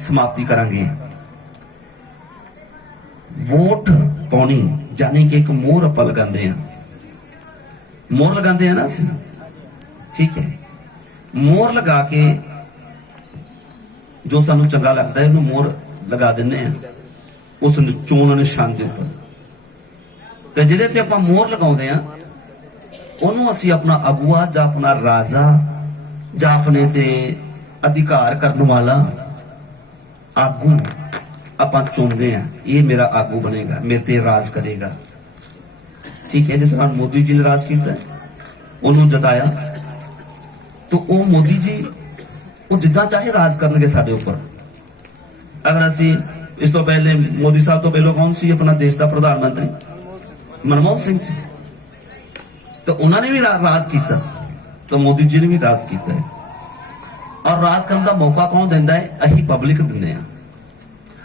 समाप्ति करांगे। वोट पाउणी जानी कि एक मोहर आपां लगांदे आ, मोहर लगांदे आ ना असीं, ठीक है। मोहर लगा के जो सानू चंगा लगता है मोहर लगा दिंदे आ उस चोण निशान के उपर, ते जिहदे ते आपां मोहर लगाउंदे आ ਉਹਨੂੰ ਅਸੀਂ ਆਪਣਾ ਅਗੂਆ ਜਾਂ ਆਪਣਾ ਰਾਜਾ ਜਾਂ ਆਪਣੇ ਤੇ ਅਧਿਕਾਰ ਕਰਨ ਵਾਲਾ ਆਗੂ ਆਪਾਂ ਚੁਣਦੇ ਆ। ਇਹ ਮੇਰਾ ਆਗੂ ਬਣੇਗਾ, ਮੇਰੇ ਤੇ ਰਾਜ ਕਰੇਗਾ, ਠੀਕ ਹੈ। ਜਿਸ ਤਰ੍ਹਾਂ ਮੋਦੀ ਜੀ ਨੇ ਰਾਜ ਕੀਤਾ, ਉਹਨੂੰ ਜਿਤਾਇਆ, ਤਾਂ ਉਹ ਮੋਦੀ ਜੀ ਉਹ ਜਿੱਦਾਂ ਚਾਹੇ ਰਾਜ ਕਰਨਗੇ ਸਾਡੇ ਉੱਪਰ। ਅਗਰ ਅਸੀਂ ਇਸ ਤੋਂ ਪਹਿਲੇ ਮੋਦੀ ਸਾਹਿਬ ਤੋਂ ਪਹਿਲਾਂ ਕੌਣ ਸੀ ਆਪਣਾ ਦੇਸ਼ ਦਾ ਪ੍ਰਧਾਨ ਮੰਤਰੀ? ਮਨਮੋਹਨ ਸਿੰਘ ਸੀ, तो उन्होंने भी राज किया, तो मोदी जी ने भी राज किया है। और राज करने का मौका कौन देता है? अही पब्लिक देंगे।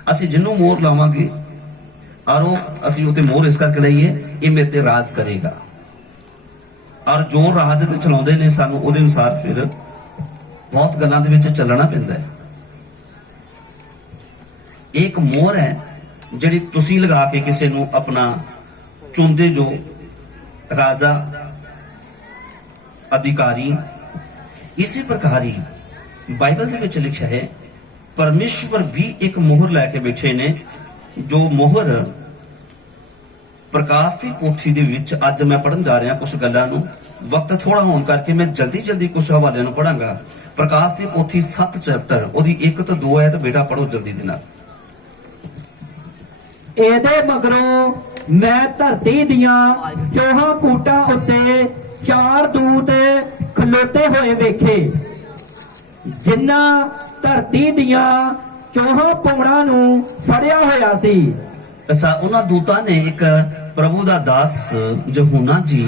असी जिन्हों मोहर लावांगे और असी उते मोहर इस करके लाइए ये मेरे ते राज करेगा, और जो राज ते चलाउंदे ने सानू उहदे अनुसार फिर बहुत गल्लां दे विच चलना पैंदा है। एक मोहर है जिहड़ी तुसीं लगा के किसी नूं अपना चुनदे, जो राजा अधिकारी। इसी प्रकार ही बाइबल दे विच लिखा है परमेश्वर भी एक मोहर लैके बैठे ने, जो मोहर प्रकाश की पोथी दे विच अज मैं पढ़न जा रहा कुछ गल्लां नूं। वक्त थोड़ा होने करके मैं जल्दी जल्दी कुछ हवाले नूं पढ़ांगा। प्रकाश की पोथी 7 चैप्टर ओदी 1 तो 2 है, तो बेटा पढ़ो जल्दी दे नाल। एदे मगरों मैं धरती दियां चौहां कूटां उत्ते 4 दूत खलोते हुए वेखे, जिन्हां धरती दियां चौहां पौड़ां नूं फड़िया होया सी। अच्छा, उन्हां दूतां ने एक प्रभु दा दास यूहन्ना जी,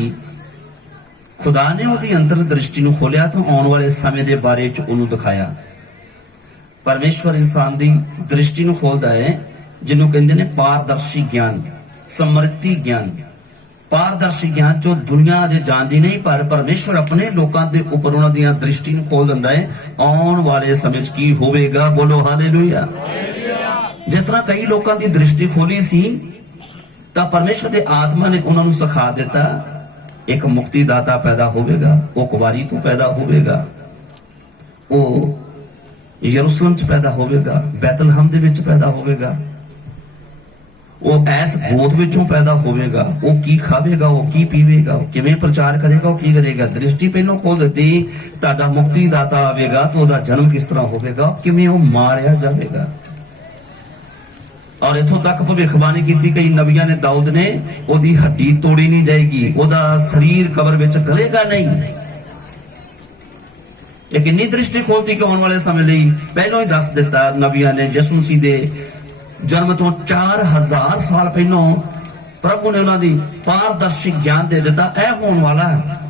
खुदा ने उहदी अंतर दृष्टि नूं खोलिया तो आने वाले समय दे बारे च उहनूं दिखाया। परमेश्वर इंसान दी दृष्टि नूं खोलदा है, जिन्हों कहते हैं पारदर्शी ज्ञान, समृद्धि ज्ञान। पारदर्शी ज्ञान जो दुनिया दे जानती नहीं, पर परमेश्वर अपने लोगों के ऊपर उन्हां दी दृष्टि नूं खोल दिंदा है। आने वाले समय च की होवेगा, बोलो हालेलुया। जिस तरह कई लोगों की दृष्टि खोली सी, तां परमेश्वर दे आत्मा ने उन्हां नूं सिखा दिता एक मुक्तिदाता पैदा होवेगा, वो कुवारी तो पैदा होवेगा, वो यरूशलेम च पैदा होवेगा, बैतलहम दे विच पैदा होवेगा, वो ऐस गोद विचों पैदा होवेगा, वो की खावेगा, वो की पीवेगा, वो किवें प्रचार करेगा, वो की करेगा। दृष्टि पहलों खोल देती, ताड़ा मुक्तिदाता आवेगा तो उसदा जन्म किस तरह होवेगा, किवें वो मारिया जावेगा। और इथों तक भविष्यवाणी की कई नबियां ने, दाऊद ने, ओदी हड्डी तोड़ी नहीं जाएगी, ओदा शरीर कबर विच गलेगा नहीं। एक इन्नी दृष्टि खोलती कि आने वाले समय लिए पहलों ही दस दिता नबियां ने। यसू मसीह दे जन्म तो 4000 साल पहलों प्रभु ने उन्होंने पारदर्शी ज्ञान दे दिता, ऐ होने वाला है।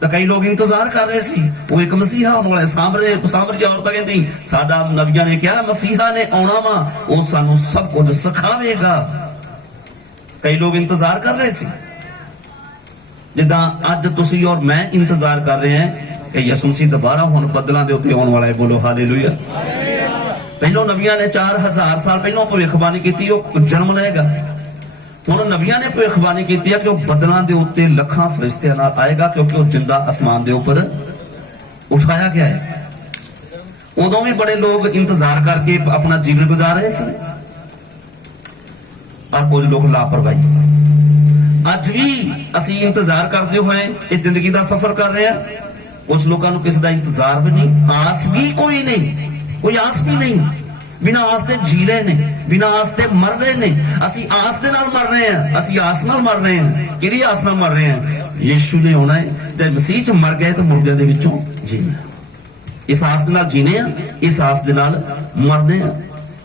तो कई लोग इंतजार कर रहे सी, वो एक मसीहा होने वाला है। सामरी औरतां कहती साडा नबियां ने क्या मसीहा ने आना वा, वो सानू सब कुछ सिखावेगा। कई लोग इंतजार कर रहे सी, जिदा अज तुसी और मैं इंतजार कर रहे हैं कि यसू मसीह दोबारा हुण बदलां दे उत्ते आउण वाला है, बोलो हालेलुया। पहलों नबियां ने 4000 साल पहलों भविष्यवाणी की जन्म लेगा। हुण नबियां ने भविष्यवाणी की कि वह बदलां दे उत्ते लखां फरिश्तियां नाल आएगा, क्योंकि वह जिंदा आसमान दे ऊपर उठाया गया है। उदों भी बड़े लोग इंतजार करके अपना जीवन गुजार रहे थे, और कुछ लोग लापरवाही। अज भी असी इंतजार करते हुए इस जिंदगी का सफर कर रहे हैं। कुछ लोगों को किसी का इंतजार भी नहीं, आस भी कोई नहीं, कोई आस भी नहीं। बिना आस के जी रहे ने, बिना आस के मर रहे ने। असी आस के नाल मर रहे हैं, असी आस नाल मर रहे हैं। किहड़ी आस नाल मर रहे हैं? यीशु ने आना है, जब मसीह च मर गए तो मुर्दे दे विचों जीना। इस आस दे नाल जीने आ, इस आस दे नाल मरदे आ।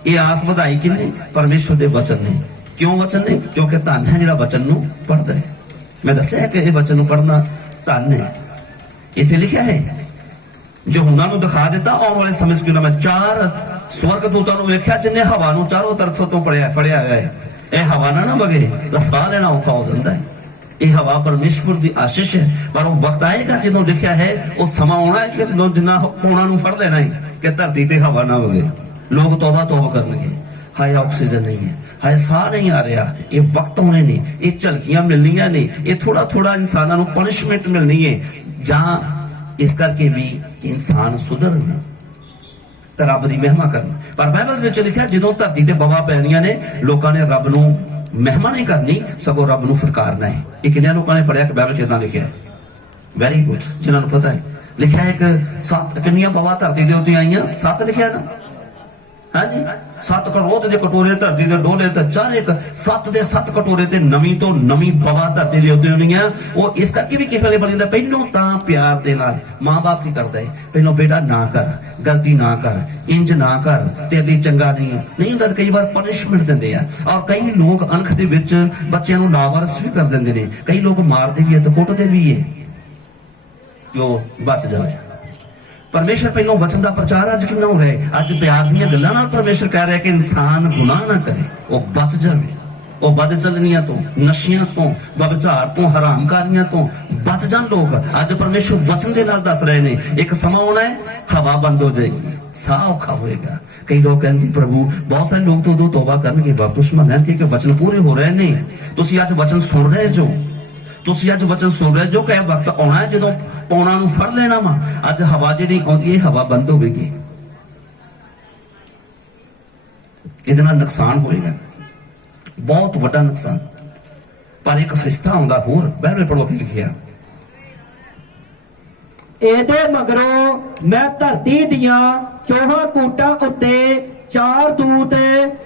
ये आस वधाई किन्ने? परमेश्वर दे वचन ने। क्यों वचन ने? क्योंकि धन है जिहड़ा वचन नूं पढ़दा है। मैं दस्सिआ कि इह वचन नूं पढ़ना धन है। इत्थे लिखिआ है, यूहन्ना नूं दिखा दिता आने वाले समय च मैं 4 स्वर्गदूतां नूं वेख्या, जिन्हें हवा नूं चारों तरफ तो फड़िया होया है। यह हवा ना वगे तो साह लेना औखा हो जाता है। यह हवा परमेश्वर की आशीष है, पर वो वक्त आएगा जो लिखा है, वो समा आना है कि जो जिन्ना पौना नूं फड़ लेना है कि धरती ते हवा ना वगे। लोग तौबा तौबा करनगे, हाय ऑक्सीजन नहीं है, हाय साह नहीं आ रहा, ये वक्त होने ने, ये झलकियां मिलनियां ने, ये थोड़ा थोड़ा इंसानां नूं पनिशमेंट मिलनी है, जां इस करके भी इंसान सुधरन तो रब की महिमा करन। पर बाइबल विच लिखिआ जदों धरती ते बवा पैणियां ने, लोकां ने रब नूं महिमा नहीं करनी, सगों रब नूं फटकारना है। ये किन्ने लोकां ने पढ़िआ कि बाइबल किदां लिखिआ है? वेरी गुड, जिन्हां नूं पता है। लिखिआ है कि 7 किन्नियां बवा धरती दे उत्ते आईयां? 7 लिखिआ ना, हाँ जी, 7 करोड़ दे कटोरे धरती दे डोले ते चार एक 7 दे 7 कटोरे ते नवीं तो नवीं बवा धरती दे उत्ते होनी है। वो इस करके भी किस वेले बन जांदा, पहलों तां प्यार दे नाल मां बाप की करदा है, पहलों बेटा ना कर, गलती ना कर, इंज ना कर, तेरे चंगा नहीं हुंदा। कई बार पनिशमेंट दिंदे आ, और कई लोग अनख दे विच बच्चों नूं नावारस भी कर दिंदे ने, कई लोग मारदे भी है ते कुੱਟਦੇ भी है जो बच जाए। परमेश्वर पहलों वचन का प्रचार अज कितना हो रहा है, अज प्यार दी गल्लां नाल परमेश्वर कह रहा है कि इंसान गुनाह ना करे, वो बच जाए, वो बद चलनियां तो, नशियां तो, व्यभिचार तो, हरामकारियां तो बच जान लोग। अज परमेश्वर वचन के नाल दस रहे ने, एक समा होना है हवा बंद हो जाएगी, साह औखा होएगा। कई लोग कहते प्रभु, बहुत सारे लोग तो उदों तौबा करनगे बपतिस्मा लैणगे कि वचन पूरे हो रहे ने। तुसीं अज वचन सुन रहे जो, तुसीं अज वचन सुन रहे जो कि वक्त आना है जदों पौना नूं फड़ लेना वा। अज हवा जिहड़ी आउंदी है, हवा बंद होवेगी, इहदे नाल नुकसान होएगा, बहुत वड्डा नुकसान। पर एक फरिश्ता आउंदा होर, बाइबल पढ़ो की लिखिआ, ਇਹਦੇ मगरों मैं धरती दियां चौहां कूटां उत्ते 4 दूत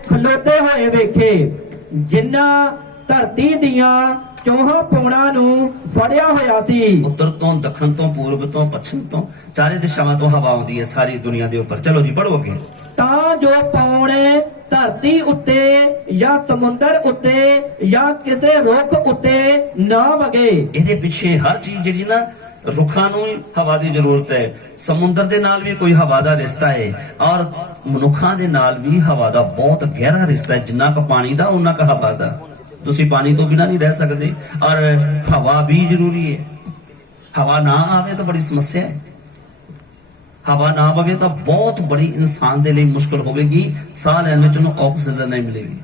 खलोते होए वेखे, जिन्हां धरती दियां चौहां पौड़ां नूं फड़िया होया सी। उत्तर तो, दक्षिण तो, पूर्व तो, पश्चिम तो, चारे दिशावां तो हवा आउंदी है सारी दुनिया दे उपर। चलो जी पढ़ो अगे। तां जो पौणे धरती उत्ते या समुंदर उत्ते या किसे रुख उत्ते ना वगे। ਇਹਦੇ ਪਿੱਛੇ हर चीज ਜਿਹੜੀ ना, रुखां नूं हवा की जरूरत है, समुंदर दे नाल भी कोई हवा का रिश्ता है, और मनुखां दे नाल भी हवा का बहुत गहरा रिश्ता है। जिन्ना का पानी का उन्ना का हवा का, तुसीं पानी तो बिना नहीं रह सकते, और हवा भी जरूरी है। हवा ना आवे तो बड़ी समस्या है, हवा ना वगे तो बहुत बड़ी इंसान के लिए मुश्किल होगी, साह लैने में ऑक्सीजन नहीं मिलेगी।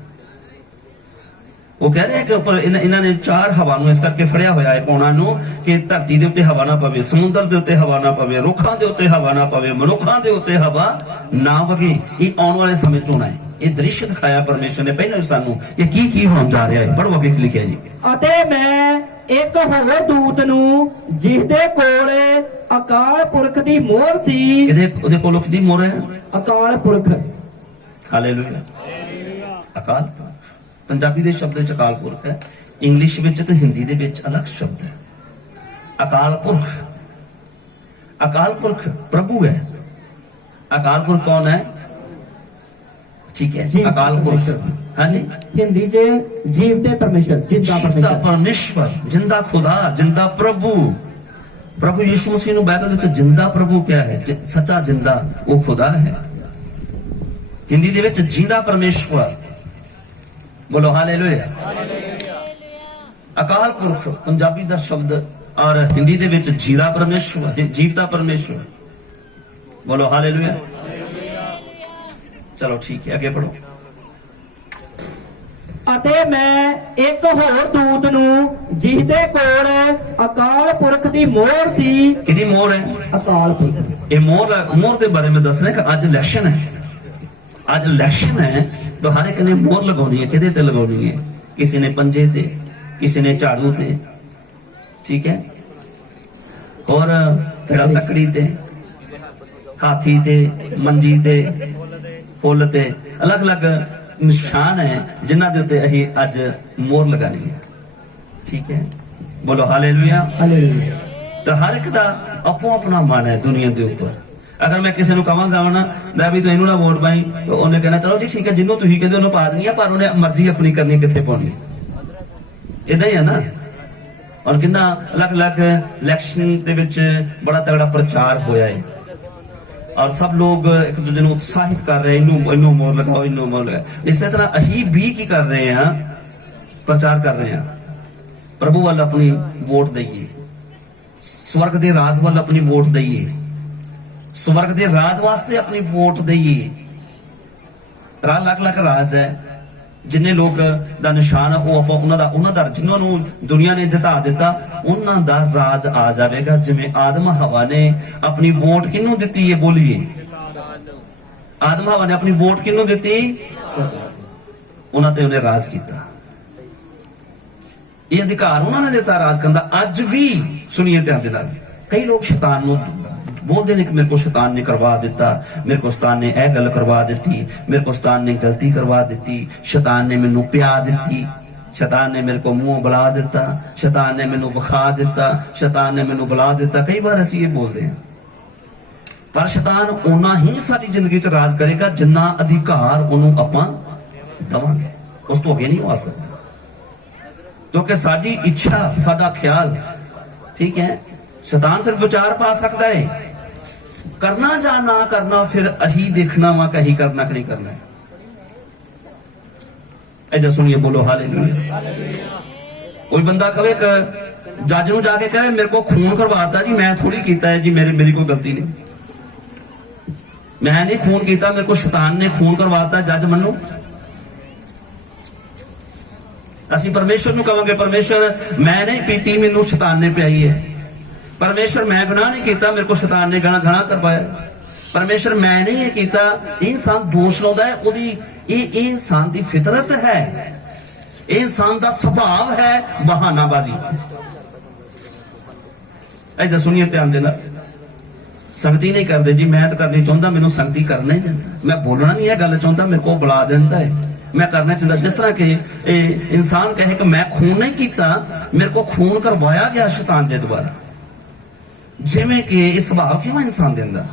वो कह रहे हैं कि ऊपर इन्होंने 4 हवा नूं इस करके फड़िया होया है पौना नूं कि धरती दे उत्ते हवा ना पवे, समुंदर दे उत्ते हवा ना पवे, रुखां दे उत्ते हवा ना पवे, मनुखां दे उत्ते हवा ना वगे। ये आने वाले समय च होना है, ये दृश्य दिखाया परमेश्वर ने पहले सानू, ये की होण जा रहा है। पढ़ो अगे की लिखिआ जी। ਅਤੇ ਮੈਂ ਇੱਕ ਹੋਰ ਦੂਤ ਨੂੰ ਜਿਹਦੇ ਕੋਲ ਅਕਾਲ ਪੁਰਖ ਦੀ ਮੋਹਰ ਸੀ। ਉਹਦੇ ਕੋਲ ਕਿਹਦੀ ਮੋਹਰ ਹੈ? ਅਕਾਲ ਪੁਰਖ। ਹਾਲੇਲੂਇਆ। ਅਕਾਲ पंजाबी ਦੇ ਸ਼ਬਦ ਵਿੱਚ ਅਕਾਲ ਪੁਰਖ ਹੈ, ਇੰਗਲਿਸ਼ ਵਿੱਚ ਤੇ ਹਿੰਦੀ ਦੇ ਵਿੱਚ ਅਲੱਗ ਸ਼ਬਦ ਹੈ। ਅਕਾਲ ਪੁਰਖ, ਅਕਾਲ ਪੁਰਖ प्रभु है। अकाल पुरख कौन है? ठीक है, अकाल पुरख, हाँ जी, हिंदी च जीवते परमेश्वर, जिंदा परमेश्वर, जिंदा खुदा, जिंदा प्रभु। प्रभु यीशु मसीह नूं बाइबल विच जिंदा प्रभु क्या है? सच्चा जिंदा वो खुदा है। हिंदी दे विच जिंदा परमेश्वर, बोलो हालेलुया। अकाल पुरख पंजाबी दा शब्द, और हिंदी दे विच जीदा परमेश्वर, जीवता परमेश्वर, बोलो हालेलुया। चलो ठीक है, आगे पढ़ो। ਅਤੇ ਮੈਂ ਇੱਕ ਹੋਰ ਦੂਤ ਨੂੰ ਜਿਹਦੇ ਕੋਲ ਅਕਾਲ ਪੁਰਖ ਦੀ ਮੋਹਰ ਸੀ। ਕਿਹਦੀ ਮੋਹਰ ਹੈ? ਅਕਾਲ ਪੁਰਖ। ਇਹ ਮੋਹਰ ਦੇ ਬਾਰੇ ਮੈਂ ਦੱਸ ਰਿਹਾ ਕਿ ਅੱਜ ਇਲੈਕਸ਼ਨ ਹੈ, ਅੱਜ ਇਲੈਕਸ਼ਨ है, तो हर एक ने मोहर लगानी है। किहदे ते लगानी है? किसी ने पंजे ते, किसी ने झाड़ू ते, ठीक है, और फिर तकड़ी ते, हाथी ते, मंजी ते, फुल ते, अलग अलग निशान है जिन्हां दे उत्ते असीं अज मोहर लगानी है, ठीक है, बोलो हालेलुया। हालेलुया। तो हर एक दा अपो अपना मन है दुनिया के ऊपर। अगर मैं किसी को कहांगा ना लै भी तू इनू ना वोट पाई, तो उन्हें कहना चलो जी ठीक है, जिन्हों तुसीं कहंदे उन्होंने पा देनी है, पर उन्हें मर्जी अपनी करनी कित्थे पाउणी है, इदां ही है ना। और कितना अलग अलग इलैक्शन दे विच बड़ा तगड़ा प्रचार होया है, और सब लोग एक दूसरे को उत्साहित कर रहे हैं, इनू मोहर लगाओ, इनू मोहर लगाओ। इस तरह अही भी की कर रहे हैं, प्रचार कर रहे हैं, प्रभु वाल अपनी वोट दईए, स्वर्ग के राज वाल अपनी वोट दईए, स्वर्ग के राज वास्ते अपनी वोट दईए, ਲੱਖ ਲੱਖ ਰਾਜ ਹੈ ਜਿੰਨੇ ਲੋਕ ਦਾ ਨਿਸ਼ਾਨ ਆ ਉਹ ਆਪਾਂ ਉਹਨਾਂ ਦਾ ਜਿਨ੍ਹਾਂ ਨੂੰ ਦੁਨੀਆ ਨੇ ਜਿਤਾ ਦਿੱਤਾ ਉਹਨਾਂ ਦਾ ਰਾਜ ਆ ਜਾਵੇਗਾ। ਜਿਵੇਂ ਆਦਮ ਹਵਾ ਨੇ ਆਪਣੀ ਵੋਟ ਕਿਹਨੂੰ ਦਿੱਤੀ ਹੈ? ਬੋਲੀਏ। ਆਦਮ ਹਵਾ ਨੇ ਆਪਣੀ ਵੋਟ ਕਿਹਨੂੰ ਦਿੱਤੀ? ਉਹਨਾਂ ਤੇ ਉਹਨੇ ਰਾਜ ਕੀਤਾ। ਇਹ ਅਧਿਕਾਰ ਉਹਨਾਂ ਨੇ ਦਿੱਤਾ ਰਾਜ ਕਰਨ ਦਾ। ਅੱਜ ਵੀ ਸੁਣੀਏ ਧਿਆਨ ਦੇ ਨਾਲ, ਕਈ ਲੋਕ ਸ਼ੈਤਾਨ ਨੂੰ बोलते हैं कि मेरे को शैतान ने करवा दिता, मेरे को शैतान ने यह गल करवा दी, मेरे को शैतान ने गलती करवा दी, शैतान ने मैनू प्या दी, शैतान ने मेरे को मुंह बुला दिता, शैतान ने मैनू विखा दिता, शैतान ने मैनू बुला दिता। कई बार असीं ये बोलते हैं, पर शैतान उन्ना ही साडी जिंदगी च राज करेगा जिन्ना अधिकार उन्होंने आपां देवांगे, उस तो अगे नहीं हो सकता। क्योंकि साडी इच्छा, साडा ख्याल, ठीक है, शैतान सिर्फ विचार पा सकता है, करना या ना करना फिर अही देखना वा कही करना कि नहीं करना है। ऐसा सुनिए, बोलो हालेलुया। कोई बंदा कहे जज नूं जाके कहे मेरे को खून करवाता जी, मैं थोड़ी कीता है जी, मेरी कोई गलती नहीं, मैं नहीं खून किया, मेरे को शैतान ने खून करवाता। जज मनो, असीं परमेश्वर नूं कहांगे परमेश्वर मैं नहीं पीती, मैनू शैतान ने पियाई है। परमेश्वर मैं गुनाह नहीं किया, मेरे को शैतान ने गुनाह करवाया। परमेश्वर मैं नहीं ये किया, इंसान दोष लाता है, ये इंसान की फितरत है, इंसान का स्वभाव है बहानाबाजी। ऐसा सुनिए ध्यान देना, संगति नहीं करते जी, मैं तो करनी चाहता, मैनू संगति करना नहीं देता, मैं बोलना नहीं है गल चाहता, मेरे को बुला देता है, मैं करना चाहता। जिस तरह के इंसान कहे कि मैं खून नहीं किया, मेरे को खून करवाया गया शैतान के द्वारा। जिमें कि इस स्वभाव क्यों इंसान के अंदर,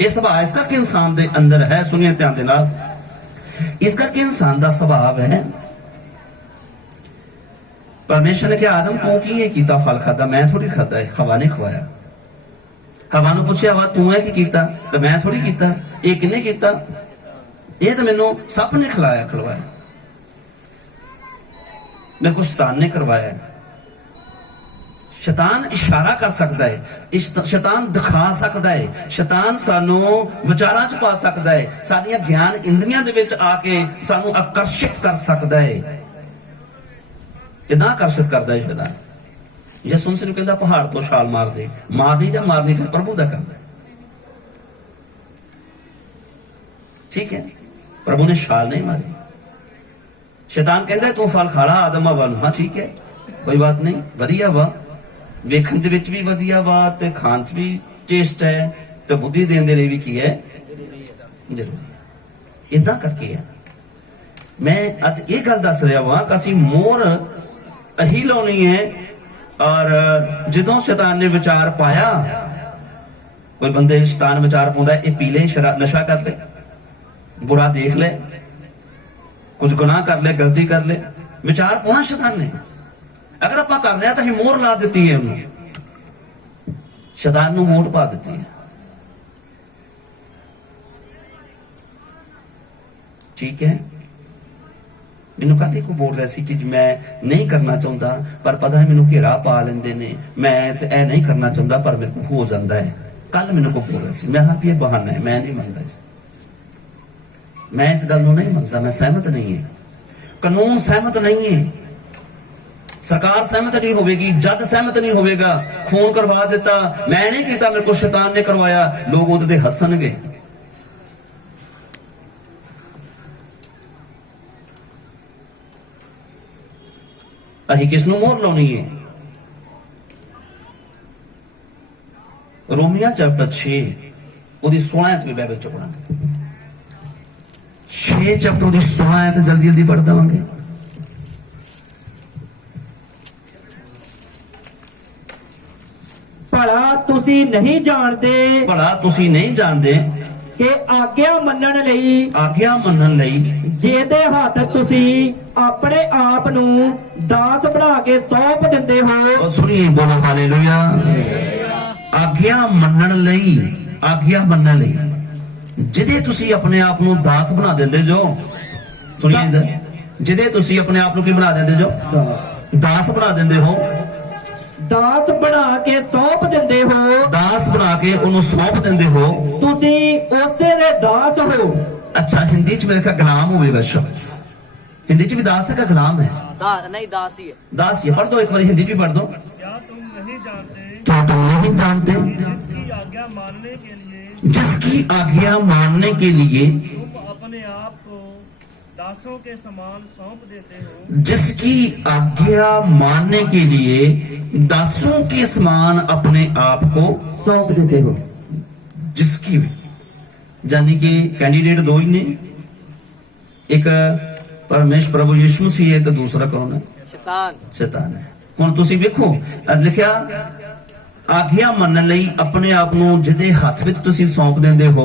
यह स्वभाव इस करके इंसान के अंदर है। सुनिए ध्यान दे नाल, इस करके इंसान का स्वभाव है। परमेश्वर ने कहा आदम तू की किया फल खाता? मैं थोड़ी खाता है, हवा ने खवाया। हवा ने पूछा हवा तू है की किया? तो मैं थोड़ी किया। ये किन्ने किया? ये तो मैनू सप ने खिलवाया, मेरे को शैतान ने करवाया। शैतान इशारा कर सकता है, शैतान दिखा सकता है, शैतान सानू विचारां च पा सकता है, साडियां ज्ञान इंद्रियां दे विच आके सानू आकर्षित कर सकता है। किदां आकर्षित करता है शैतान? यसुस नूं कहंदा पहाड़ तो छाल मार दे, मारनी जां मारनी फिर प्रभु दा काम है, ठीक है। प्रभु ने छाल नहीं मारी। शैतान कहंदा तू फल खा ला आदम हवा नूं, हां ठीक है कोई बात नहीं, वधिया वा, वेखण दे विच भी वधिया वा ते खाण च भी टेस्ट है ते बुद्धि देण दे लई भी की है जरूरी। इदां करके है मैं अज ये गल दस रहा वां कि असीं मोहर अही लाउणी है। और जदों शैतान ने विचार पाया, कोई बंदे शैतान विचार पाउंदा है, पी ले, शराब नशा कर ले, बुरा देख ले, कुछ गुनाह कर ले, गलती कर ले, विचार पाउणा शैतान ने। अगर आप कर लिया तो मोहर ला दी है, उन्होंने शैतान नूं वोट पा दी है, ठीक है। मैनू कल कोई बोल रहा सी कि मैं नहीं करना चाहता, पर पता है मैनू घेरा पा लेंदे ने, मैं तो यह नहीं करना चाहता पर मेरे को हो जाता है। कल मैनू को बोल रहा सी, मैं हाँ भी बहाना है, मैं नहीं मनता, मैं इस गल नूं नहीं मनता, मैं सहमत नहीं है, कानून सहमत नहीं है, सरकार सहमत नहीं होगी, जज सहमत नहीं होगा। खून करवा दिता, मैं नहीं किया, मेरे को शैतान ने करवाया, लोग उहदे ते हसणगे। असीं किस नूं मोहर लाउणी है? रोमिया चैप्टर 6 ਉਹਦੀ 16 आयत भी बाइबल चो पढ़ांगे। 6 चैप्टर ਦੀ 16 आयत जल्दी जल्दी पढ़ देवांगे। भला तुसी नहीं जानते, भला तुसी नहीं जानते कि आज्ञा मनन लई, आज्ञा मनन लई जेदे हथ तुसी अपने आप नूं दास बना के सौंप दिंदे हो। सुनिए, बोलो हालेलुया। आज्ञा मनन लई, आज्ञा मनन लई जिदे तुसी अपने आप नूं दास बना दिंदे जो, सुनिए इधर, जिदे तुसी अपने आप नूं की बना दिंदे जो, दास बना दिंदे हो, दास बना के सौंप दिंदे हो, दास बना के उन्होंने सौंप दिंदे हो, तुसी उसे दे दास हो अच्छा हिंदी च मेरे का गुलाम होगा शब्द हिंदी च भी दास है का गुलाम है नहीं दास ही है। दास ये पढ़ दो एक बार हिंदी च भी पढ़ दो क्या तुम नहीं जानते क्या तुम नहीं जानते जिसकी आज्ञा मानने के लिए जिसकी आज्ञा मानने के लिए तुम अपने आप को दासों के समान सौंप देते हो, जिसकी आज्ञा मानने के लिए दासों के समान अपने आप को सौंप देते हो। जिसकी यानी कि कैंडिडेट दो ही ने एक परमेश प्रभु यीशु मसीह है तो दूसरा कौन है शैतान है ਹੁਣ ਤੁਸੀਂ ਵੇਖੋ ਲਿਖਿਆ ਆਗਿਆ ਮੰਨਣ ਲਈ ਆਪਣੇ ਆਪ ਨੂੰ ਜਿਹਦੇ ਹੱਥ ਵਿੱਚ ਤੁਸੀਂ ਸੌਂਪ ਦਿੰਦੇ ਹੋ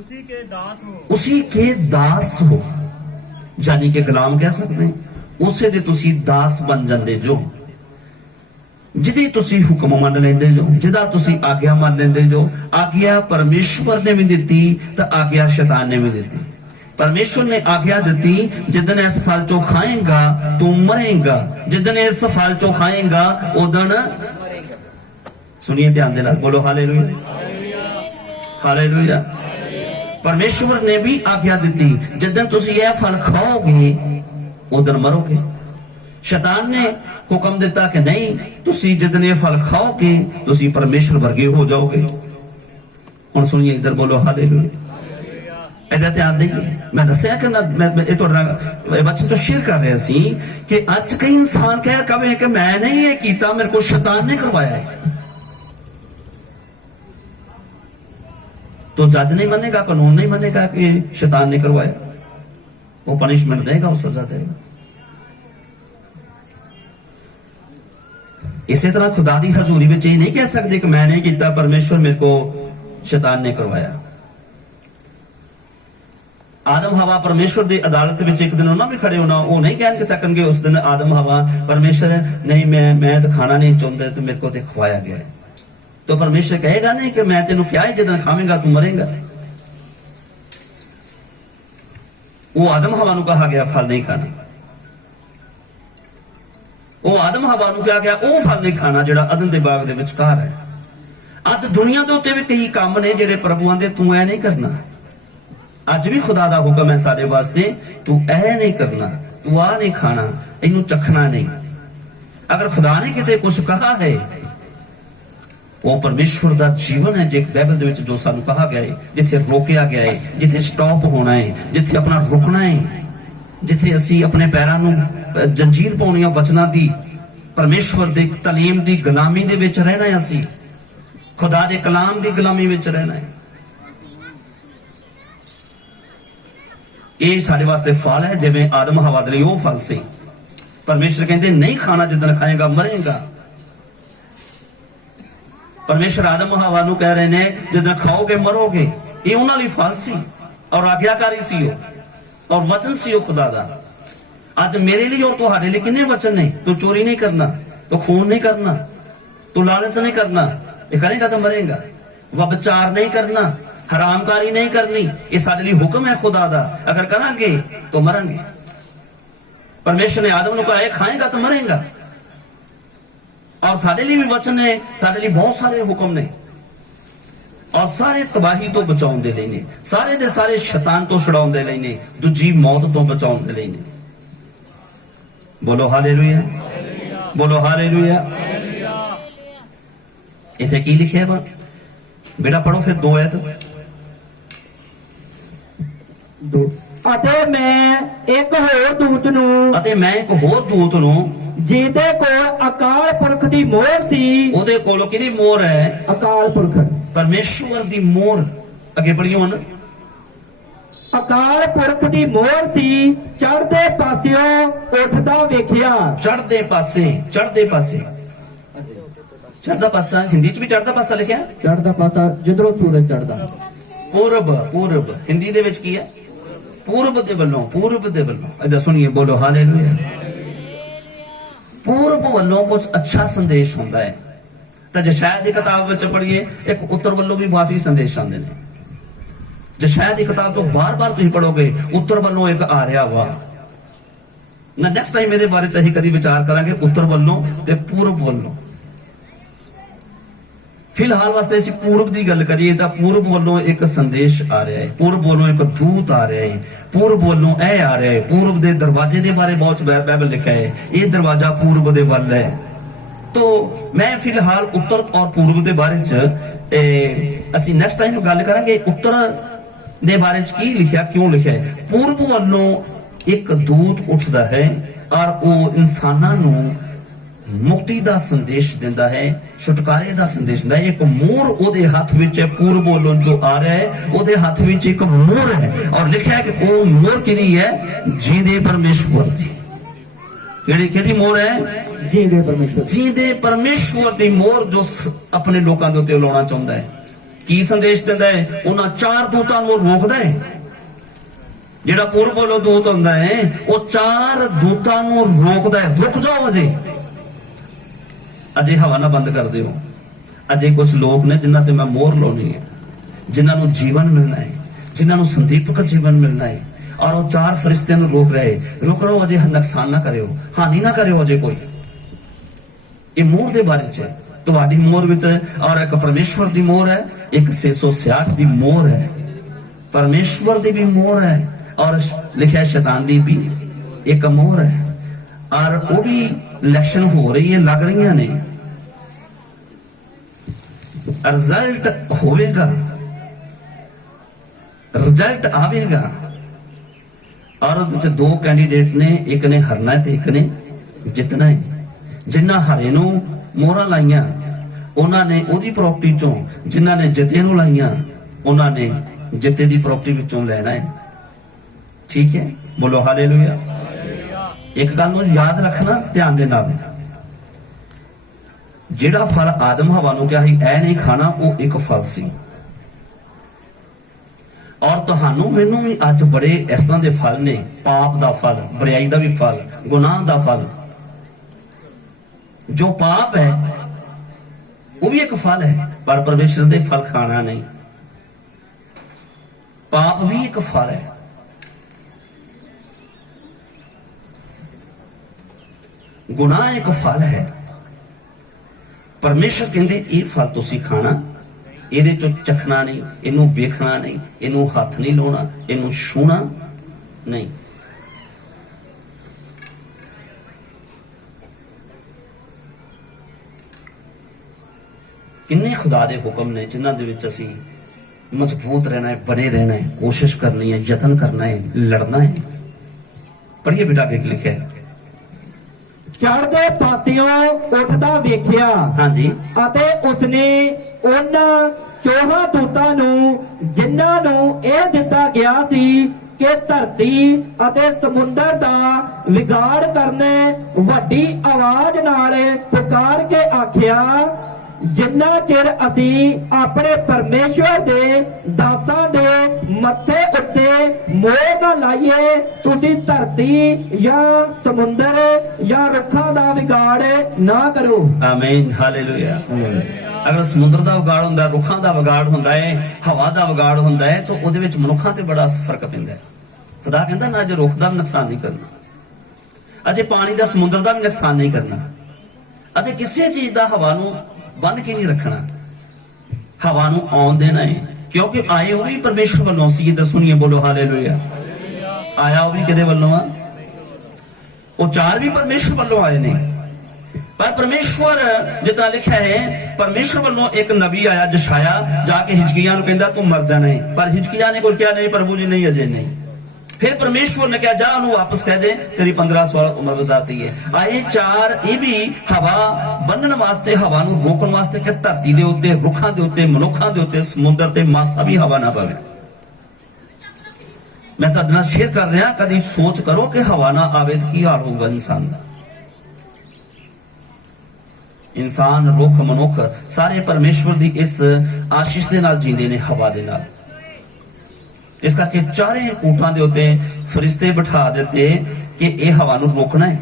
उसी के दास हो। ਉਸੇ ਕੇ ਦਾਸ ਹੋ ਯਾਨੀ ਕਿ ਗੁਲਾਮ ਕਹਿ ਸਕਦੇ ਹਾਂ ਉਸੇ ਦੇ ਤੁਸੀਂ ਦਾਸ ਬਣ ਜਾਂਦੇ ਜੋ ਜਿਹਦੇ ਤੁਸੀਂ ਹੁਕਮ ਮੰਨ ਲੈਂਦੇ ਜੋ ਜਿਹਦਾ ਤੁਸੀਂ ਆਗਿਆ ਮੰਨ ਲੈਂਦੇ ਜੋ ਆਗਿਆ ਪਰਮੇਸ਼ਵਰ ਨੇ ਵੀ ਦਿੱਤੀ ਤਾਂ ਆਗਿਆ ਸ਼ੈਤਾਨ ਨੇ ਵੀ ਦਿੱਤੀ परमेश्वर ने आज्ञा दी जिदन इस फल चो खाएगा तू मरेगा जिदन इस फल चो खाएगा उदन सुनिए ध्यान देना बोलो हालेलुया हालेलुया परमेश्वर ने भी आज्ञा दी जिदन तुसी यह फल खाओगे उदन मरोगे शैतान ने हुक्म दिता कि नहीं तुसी जिदन ये फल खाओगे तुसी परमेश्वर वर्गे हो जाओगे हुण सुनिए इधर बोलो हालेलुया ਇਹਦਾ ਧਿਆਨ ਦੇਈਏ ਮੈਂ ਦੱਸਿਆ ਕਿ ਮੈਂ ਇਹ ਤੁਹਾਡਾ ਵਚਨ ਤੋਂ ਸ਼ੇਅਰ ਕਰ ਰਿਹਾ ਸੀ ਕਿ ਅੱਜ ਕਈ ਇਨਸਾਨ ਕਹਿ ਕਵੇ ਕਿ ਮੈਂ ਨਹੀਂ ਇਹ ਕੀਤਾ ਮੇਰੇ ਕੋਲ ਸ਼ੈਤਾਨ ਨੇ ਕਰਵਾਇਆ ਹੈ तो जज नहीं मानेगा कानून नहीं मानेगा कि शैतान ने करवाया वो पनिशमेंट देगा वो सजा देगा इसी तरह खुदा दी हजूरी में ये नहीं कह सकते कि मैं नहीं किया परमेश्वर मेरे को शैतान ने करवाया आदम हवा परमेश्वर की अदालत में एक दिन उन्होंने भी खड़े होना वो नहीं कह सकते उस दिन आदम हवा परमेश्वर नहीं मैं तो खाना नहीं चाहते तो मेरे को तो खवाया गया है तो परमेश्वर कहेगा नहीं कि मैं तेन क्या है जिस खावेगा तू मरेगा वो आदम हवा को कहा गया फल नहीं खाना वो आदम हवा को कहा गया वो फल नहीं खाना जो अदन के बाग के विचकार है अज दुनिया के उत्ते भी कई काम ने जेडे प्रभुआं दे तू ऐ नहीं करना ਅੱਜ ਵੀ ਖੁਦਾ ਦਾ ਹੁਕਮ ਹੈ ਸਾਡੇ ਵਾਸਤੇ ਤੂੰ ਇਹ ਨਹੀਂ ਕਰਨਾ ਤੂੰ ਆ ਨਹੀਂ ਖਾਣਾ ਇਹਨੂੰ ਚੱਖਣਾ ਨਹੀਂ ਅਗਰ ਖੁਦਾ ਨੇ ਕਿਤੇ ਕੁਝ ਕਹਾ ਹੈ ਉਹ ਪਰਮੇਸ਼ਵਰ ਦਾ ਜੀਵਨ ਹੈ ਜੇ ਬਾਈਬਲ ਦੇ ਵਿੱਚ ਜੋ ਸਾਨੂੰ ਕਹਾ ਗਿਆ ਹੈ ਜਿੱਥੇ ਰੋਕਿਆ ਗਿਆ ਹੈ ਜਿੱਥੇ ਸਟਾਪ ਹੋਣਾ ਹੈ ਜਿੱਥੇ ਆਪਣਾ ਰੁਕਣਾ ਹੈ ਜਿੱਥੇ ਅਸੀਂ ਆਪਣੇ ਪੈਰਾਂ ਨੂੰ ਜੰਜੀਰ ਪਾਉਣੀਆਂ ਵਚਨਾਂ ਦੀ ਪਰਮੇਸ਼ਵਰ ਦੇ ਤਾਲੀਮ ਦੀ ਗੁਲਾਮੀ ਦੇ ਵਿੱਚ ਰਹਿਣਾ ਹੈ ਅਸੀਂ ਖੁਦਾ ਦੇ ਕਲਾਮ ਦੀ ਗੁਲਾਮੀ ਵਿੱਚ ਰਹਿਣਾ ਹੈ ਇਹ ਸਾਡੇ ਵਾਸਤੇ ਫਲ ਹੈ ਜਿਵੇਂ ਆਦਮ ਹਵਾ ਦੇ ਲਈ ਉਹ ਫਲ ਸੀ ਪਰਮੇਸ਼ਰ ਕਹਿੰਦੇ ਨਹੀਂ ਖਾਣਾ ਜਿੱਦਣ ਖਾਏਗਾ ਮਰੇਗਾ ਪਰਮੇਸ਼ਰ ਆਦਮ ਹਵਾ ਨੂੰ ਕਹਿ ਰਹੇ ਨੇ ਜਿੱਦਣ ਖਾਓਗੇ ਮਰੋਗੇ ਇਹ ਉਹਨਾਂ ਲਈ ਫਲ ਸੀ ਔਰ ਆਗਿਆਕਾਰੀ ਸੀ ਉਹ ਔਰ ਵਚਨ ਸੀ ਉਹ ਖੁਦਾ ਦਾ ਅੱਜ ਮੇਰੇ ਲਈ ਔਰ ਤੁਹਾਡੇ ਲਈ ਕਿੰਨੇ ਵਚਨ ਨੇ ਤੂੰ ਚੋਰੀ ਨਹੀਂ ਕਰਨਾ ਤੂੰ ਖੂਨ ਨਹੀਂ ਕਰਨਾ ਤੂੰ ਲਾਲਚ नहीं करना ये करेगा तो मरेगा व्यभिचार नहीं करना हरामकारी नहीं करनी ये साडे लिए हुक्म है खुदा दा अगर करांगे तो मरेंगे परमेश्वर ने आदम को कहा खाएगा तो मरेगा और साडे लिए भी वचन है साडे लिए बहुत सारे हुक्म ने और सारे तबाही तो बचाउण दे लई ने सारे दे सारे शैतान तो छुड़ाउण दे लई ने दूजी मौत तो बचाउण दे लई ने बोलो हालेलुया बोलो हालेलुया इथे की लिखिया बा बेटा पढ़ो फिर 2 आयत ਅਤੇ ਮੈਂ ਇੱਕ ਹੋਰ ਦੂਤ ਨੂੰ ਅਤੇ ਮੈਂ ਇੱਕ ਹੋਰ ਦੂਤ ਨੂੰ ਜਿਹਦੇ ਕੋਲ ਅਕਾਲ ਪੁਰਖ ਦੀ ਮੋਹਰ ਸੀ ਉਹਦੇ ਕੋਲ ਕਿਹਦੀ ਮੋਹਰ ਹੈ ਅਕਾਲ ਪੁਰਖ ਪਰਮੇਸ਼ਵਰ ਦੀ ਮੋਹਰ ਅੱਗੇ ਪੜੀਏ ਹੁਣ ਅਕਾਲ ਪੁਰਖ ਦੀ ਮੋਹਰ ਸੀ ਚੜ੍ਹਦੇ ਪਾਸਿਓਂ ਉੱਠਦਾ ਵੇਖਿਆ ਚੜ੍ਹਦੇ ਪਾਸੇ ਚੜ੍ਹਦਾ ਪਾਸਾ ਹਿੰਦੀ ਚ ਵੀ ਚੜ੍ਹਦਾ ਪਾਸਾ ਲਿਖਿਆ ਚੜ੍ਹਦਾ ਪਾਸਾ ਜਿੱਧਰੋਂ ਸੂਰਜ ਚੜ੍ਹਦਾ ਪੂਰਬ ਹਿੰਦੀ ਦੇ ਵਿੱਚ ਕੀ ਹੈ ਪੂਰਬ ਦੇ ਵੱਲੋਂ ਇਹਦਾ ਸੁਣੀਏ ਬੋਲੋ ਹਾਲੇਲੂਇਆ ਪੂਰਬ ਵੱਲੋਂ ਕੁਝ ਅੱਛਾ ਸੰਦੇਸ਼ ਹੁੰਦਾ ਹੈ ਤਾਂ ਜਸ਼ਾਇਆ ਦੀ ਕਿਤਾਬ ਵਿੱਚ ਪੜ੍ਹੀਏ ਇੱਕ ਉੱਤਰ ਵੱਲੋਂ ਵੀ ਕਾਫੀ ਸੰਦੇਸ਼ ਆਉਂਦੇ ਨੇ ਜਸ਼ਾਇਆ ਦੀ ਕਿਤਾਬ ਤੋਂ ਬਾਰ-ਬਾਰ ਤੁਸੀਂ ਪੜੋਗੇ ਉੱਤਰ ਵੱਲੋਂ ਇੱਕ ਆ ਰਿਹਾ ਵਾ ਨਾ ਨੈਕਸਟ ਟਾਈਮ ਇਹਦੇ ਬਾਰੇ ਚ ਅਸੀਂ ਕਦੀ ਵਿਚਾਰ ਕਰਾਂਗੇ ਉੱਤਰ ਵੱਲੋਂ ਤੇ ਪੂਰਬ ਵੱਲੋਂ फिलहाल वास्ते ਅਸੀਂ पूर्व ਦੀ ਗੱਲ ਕਰੀਏ ਤਾਂ पूर्व ਵੱਲੋਂ ਇੱਕ ਸੰਦੇਸ਼ ਆ ਰਿਹਾ ਹੈ, पूर्व ਵੱਲੋਂ ਇੱਕ ਦੂਤ ਆ ਰਿਹਾ ਹੈ, पूर्व ਵੱਲੋਂ ਇਹ ਆ ਰਿਹਾ ਹੈ। पूर्व ਦੇ ਦਰਵਾਜ਼ੇ ਦੇ ਬਾਰੇ ਬਹੁਤ ਬਾਈਬਲ ਲਿਖਿਆ ਹੈ, ਇਹ ਦਰਵਾਜ਼ਾ पूर्व ਦੇ ਵੱਲ ਹੈ। तो मैं फिलहाल उत्तर और पूर्व के बारे च ਅਸੀਂ ਨੈਕਸਟ ਟਾਈਮ ਗੱਲ ਕਰਾਂਗੇ उत्तर ਦੇ ਬਾਰੇ ਚ ਕੀ ਲਿਖਿਆ, ਕਿਉਂ ਲਿਖਿਆ ਹੈ। पूर्व ਵੱਲੋਂ ਇੱਕ ਦੂਤ ਉੱਠਦਾ ਹੈ ਔਰ ਉਹ ਇਨਸਾਨਾਂ ਨੂੰ ਮੁਕਤੀ ਦਾ ਸੰਦੇਸ਼ ਦਿੰਦਾ ਹੈ, ਛੁਟਕਾਰੇ ਦਾ ਸੰਦੇਸ਼ ਦਿੰਦਾ ਹੈ। ਇੱਕ ਮੋਹਰ ਉਹਦੇ ਹੱਥ ਵਿੱਚ ਹੈ, पूर्व ਵੱਲੋਂ ਜੋ ਆ ਰਿਹਾ ਹੈ ਉਹਦੇ ਹੱਥ ਵਿੱਚ ਇੱਕ ਮੋਹਰ ਹੈ ਔਰ ਲਿਖਿਆ ਹੈ ਕਿ ਉਹ ਮੋਹਰ ਕਿਹਦੀ ਹੈ, ਜੀਂਦੇ ਪਰਮੇਸ਼ਵਰ ਦੀ। ਕਿਹੜੀ ਮੋਹਰ ਹੈ, ਜੀਂਦੇ ਪਰਮੇਸ਼ਵਰ। ਜੀਂਦੇ ਪਰਮੇਸ਼ਵਰ ਦੀ ਮੋਹਰ ਜੋ ਆਪਣੇ ਲੋਕਾਂ ਦੇ ਉੱਤੇ ਲਾਉਣਾ ਚਾਹੁੰਦਾ ਹੈ। ਕੀ ਸੰਦੇਸ਼ ਦਿੰਦਾ ਹੈ, ਉਹਨਾਂ ਚਾਰ ਦੂਤਾਂ ਨੂੰ ਰੋਕਦਾ ਹੈ। ਜਿਹੜਾ पूर्व ਵੱਲੋਂ ਦੂਤ ਹੁੰਦਾ ਹੈ ਉਹ ਚਾਰ ਦੂਤਾਂ ਨੂੰ ਰੋਕਦਾ ਹੈ, ਰੁਕ ਜਾਓ ਅਜੇ ਹਵਾ ਨਾ ਬੰਦ ਕਰ ਦਿਓ। ਅਜੇ ਕੁਝ ਲੋਕ ਨੇ ਜਿਨ੍ਹਾਂ ਤੇ ਮੈਂ ਮੋਹਰ ਲਾਉਣੀ ਹੈ, ਜਿਨ੍ਹਾਂ ਨੂੰ ਜੀਵਨ ਮਿਲਣਾ ਹੈ, ਜਿਨ੍ਹਾਂ ਨੂੰ ਸੰਦੀਪਕ ਜੀਵਨ ਮਿਲਣਾ ਹੈ ਔਰ ਉਹ ਚਾਰ ਫਰਿਸ਼ਤਿਆਂ ਨੂੰ ਰੋਕ ਰਹੋ ਅਜੇ ਨੁਕਸਾਨ ਨਾ ਕਰਿਓ, ਹਾਨੀ ਨਾ ਕਰਿਓ ਅਜੇ ਕੋਈ। ਇਹ ਮੋਹਰ ਦੇ ਬਾਰੇ ਚ ਹੈ, ਤੁਹਾਡੀ ਮੋਹਰ ਵਿੱਚ ਔਰ ਇੱਕ ਪਰਮੇਸ਼ਵਰ ਦੀ ਮੋਹਰ ਹੈ, ਇੱਕ 666 ਦੀ ਮੋਹਰ ਹੈ, ਪਰਮੇਸ਼ਵਰ ਦੀ ਵੀ ਮੋਹਰ ਹੈ ਔਰ ਲਿਖਿਆ ਸ਼ੈਤਾਨ ਦੀ ਵੀ ਇੱਕ ਮੋਹਰ ਹੈ ਔਰ ਉਹ ਵੀ ਇਲੈਕਸ਼ਨ ਹੋ ਰਹੀ ਹੈ, ਲੱਗ ਰਹੀਆਂ ਨੇ, ਰਿਜ਼ਲਟ ਹੋਵੇਗਾ, ਰਿਜ਼ਲਟ ਆਵੇਗਾ ਔਰ ਉਹਦੇ ਚ ਦੋ ਕੈਂਡੀਡੇਟ ਨੇ, ਇੱਕ ਨੇ ਹਾਰਨਾ ਹੈ ਤੇ ਇੱਕ ਨੇ ਜਿੱਤਣਾ ਹੈ। ਜਿਨ੍ਹਾਂ ਹਾਰੇ ਨੂੰ ਮੋਹਰਾਂ ਲਾਈਆਂ ਉਹਨਾਂ ਨੇ ਉਹਦੀ ਪ੍ਰਾਪਰਟੀ ਚੋਂ, ਜਿਨ੍ਹਾਂ ਨੇ ਜਿੱਤੇ ਨੂੰ ਲਾਈਆਂ ਉਹਨਾਂ ਨੇ ਜਿੱਤੇ ਦੀ ਪ੍ਰਾਪਰਟੀ ਵਿੱਚੋਂ ਲੈਣਾ ਹੈ। ਠੀਕ ਹੈ, ਬੋਲੋ ਹਾਲੇਲੂਇਆ। ਇੱਕ ਗੱਲ ਨੂੰ ਯਾਦ ਰੱਖਣਾ ਧਿਆਨ ਦੇ ਨਾਲ, ਜਿਹੜਾ ਫਲ ਆਦਮ ਹਵਾ ਨੂੰ ਕਿਹਾ ਸੀ ਐ ਨਹੀਂ ਖਾਣਾ, ਉਹ ਇੱਕ ਫਲ ਸੀ ਔਰ ਤੁਹਾਨੂੰ ਮੈਨੂੰ ਵੀ ਅੱਜ ਬੜੇ ਇਸ ਤਰ੍ਹਾਂ ਦੇ ਫਲ ਨੇ, ਪਾਪ ਦਾ ਫਲ, ਬੁਰਾਈ ਦਾ ਵੀ ਫਲ, ਗੁਨਾਹ ਦਾ ਫਲ। ਜੋ ਪਾਪ ਹੈ ਉਹ ਵੀ ਇੱਕ ਫਲ ਹੈ ਪਰ ਪਰਮੇਸ਼ਰ ਦੇ ਫਲ ਖਾਣਾ ਨਹੀਂ। ਪਾਪ ਵੀ ਇੱਕ ਫਲ ਹੈ, ਗੁਨਾਹ ਇੱਕ ਫਲ ਹੈ। ਪਰਮੇਸ਼ਰ ਕਹਿੰਦੇ ਇਹ ਫਲ ਤੁਸੀਂ ਖਾਣਾ, ਇਹਦੇ ਚੋਂ ਚਖਣਾ ਨਹੀਂ, ਇਹਨੂੰ ਵੇਖਣਾ ਨਹੀਂ, ਇਹਨੂੰ ਹੱਥ ਨਹੀਂ ਲਾਉਣਾ, ਇਹਨੂੰ ਛੂਣਾ ਨਹੀਂ। ਕਿੰਨੇ ਖੁਦਾ ਦੇ ਹੁਕਮ ਨੇ ਜਿਨ੍ਹਾਂ ਦੇ ਵਿੱਚ ਅਸੀਂ ਮਜ਼ਬੂਤ ਰਹਿਣਾ ਹੈ, ਬਣੇ ਰਹਿਣਾ ਹੈ, ਕੋਸ਼ਿਸ਼ ਕਰਨੀ ਹੈ, ਯਤਨ ਕਰਨਾ ਹੈ, ਲੜਨਾ ਹੈ। ਪੜ੍ਹੀਏ ਬੇਟਾ ਕੀ ਲਿਖਿਆ ਹੈ। ਚੜ੍ਹਦੇ ਪਾਸਿਓਂ ਉੱਠਦਾ ਵੇਖਿਆ, ਹਾਂਜੀ, ਅਤੇ ਉਸਨੇ ਉਹਨਾਂ ਚੌਹਾਂ ਦੂਤਾਂ ਨੂੰ ਜਿਨ੍ਹਾਂ ਨੂੰ ਇਹ ਦਿੱਤਾ ਗਿਆ ਸੀ ਕਿ ਧਰਤੀ ਅਤੇ ਸਮੁੰਦਰ ਦਾ ਵਿਗਾੜ ਕਰਨੇ, ਵੱਡੀ ਆਵਾਜ਼ ਨਾਲ ਪੁਕਾਰ ਕੇ ਆਖਿਆ, ਜਿੰਨਾ ਚਿਰ ਅਸੀਂ ਆਪਣੇ ਪਰਮੇਸ਼ਵਰ ਦੇ ਦਾਸਾਂ ਦੇ ਮੱਥੇ ਉੱਤੇ ਮੋਹਰ ਨਾ ਲਾਈਏ, ਤੁਸੀਂ ਧਰਤੀ ਜਾਂ ਸਮੁੰਦਰ ਜਾਂ ਰੁੱਖਾਂ ਦਾ ਵਿਗਾੜ ਨਾ ਕਰੋ। ਆਮੀਨ, ਹਾਲੇਲੂਇਆ। ਅਗਰ ਸਮੁੰਦਰ ਦਾ ਵਿਗਾੜ ਹੁੰਦਾ, ਰੁੱਖਾਂ ਦਾ ਵਿਗਾੜ ਹੁੰਦਾ ਹੈ, ਹਵਾ ਦਾ ਵਿਗਾੜ ਹੁੰਦਾ ਹੈ ਤਾਂ ਉਹਦੇ ਵਿੱਚ ਮਨੁੱਖਾਂ ਤੇ ਬੜਾ ਫਰਕ ਪੈਂਦਾ ਹੈ। ਖੁਦਾ ਕਹਿੰਦਾ ਨਾ ਜੇ ਰੁੱਖ ਦਾ ਵੀ ਨੁਕਸਾਨ ਨਹੀਂ ਕਰਨਾ, ਅਜੇ ਪਾਣੀ ਦਾ ਸਮੁੰਦਰ ਦਾ ਵੀ ਨੁਕਸਾਨ ਨਹੀਂ ਕਰਨਾ, ਅਜੇ ਕਿਸੇ ਚੀਜ਼ ਦਾ ਹਵਾ ਨੂੰ ਬੰਨ ਕੇ ਨਹੀਂ ਰੱਖਣਾ, ਹਵਾ ਨੂੰ ਆਉਣ ਦੇਣਾ ਹੈ ਕਿਉਂਕਿ ਆਏ ਉਹ ਵੀ ਪਰਮੇਸ਼ਰ ਵੱਲੋਂ ਸੀ। ਇਹ ਸੁਣੀਏ, ਬੋਲੋ ਹਾਲੇਲੂਇਆ। ਆਇਆ ਉਹ ਵੀ ਕਿਹਦੇ ਵੱਲੋਂ ਆ? ਉਹ ਚਾਰ ਵੀ ਪਰਮੇਸ਼ਰ ਵੱਲੋਂ ਆਏ ਨੇ। ਪਰ ਪਰਮੇਸ਼ਵਰ ਜਿੱਦਾਂ ਲਿਖਿਆ ਹੈ, ਪਰਮੇਸ਼ਰ ਵੱਲੋਂ ਇੱਕ ਨਬੀ ਆਇਆ ਜਸ਼ਾਇਆ, ਜਾ ਕੇ ਹਿਜਕੀਆ ਨੂੰ ਕਹਿੰਦਾ ਤੂੰ ਮਰ ਜਾਣਾ ਹੈ, ਪਰ ਹਿਜਕੀਆ ਨੇ ਕੋਲ ਕਿਹਾ ਨਹੀਂ ਪ੍ਰਭੂ ਜੀ ਨਹੀਂ, ਅਜੇ ਨਹੀਂ। फिर परमेश्वर ने कहा जा उन्होंने वापस कह दे तेरी 15 उम्र बताती है। आए चार ये भी हवा बनने वास्ते, हवा नूं रोकण वास्ते कि धरती दे उत्ते, रुखां दे उत्ते, मनुखां दे उत्ते, समुद्र ते मासा भी हवा ना पवे। मैं तुहाडे नाल शेयर कर रहा, कदी सोच करो कि हवा ना आवे तो की हाल होगा इंसान दा। इंसान, रुख, मनुख सारे परमेश्वर दी इस आशीष दे नाल जींदे ने, हवा दे नाल। इस करके चारे ऊंटां दे उत्ते फरिश्ते बिठा दिते कि यह हवा नूं रोकना है।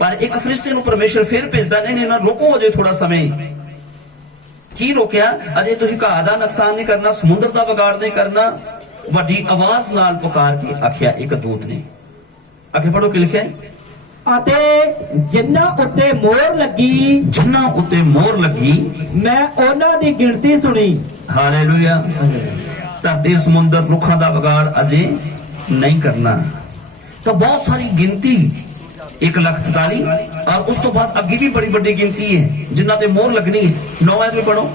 पर एक फरिश्ते नूं परमेश्वर फिर भेजदा, नहीं ना रोको अजे थोड़ा समय। की रोकिया? अजे तुसीं घाह दा नुकसान नहीं करना, समुद्र दा बिगाड़ नहीं करना। वड्डी आवाज नाल पुकार के आखिया एक दूत ने। अगे पढ़ो की लिखिया है, ਅਤੇ ਜਿਨ੍ਹਾਂ ਉੱਤੇ ਮੋਹਰ ਲੱਗੀ ਜਿਨ੍ਹਾਂ ਉੱਤੇ ਮੋਹਰ ਲੱਗੀ ਮੈਂ ਉਹਨਾਂ ਦੀ ਗਿਣਤੀ ਸੁਣੀ। ਹਾਲੇਲੂਇਆ। ਧਰਤੀ ਸਮੁੰਦਰ ਰੁੱਖਾਂ ਦਾ ਵਿਗਾੜ ਅਜੇ नहीं करना। तो बहुत सारी गिनती 1,44,000 और उस तो बाद अगे भी बड़ी बड़ी गिनती है जिन्हों ते मोहर लगनी है। 9 आदमी पढ़ो।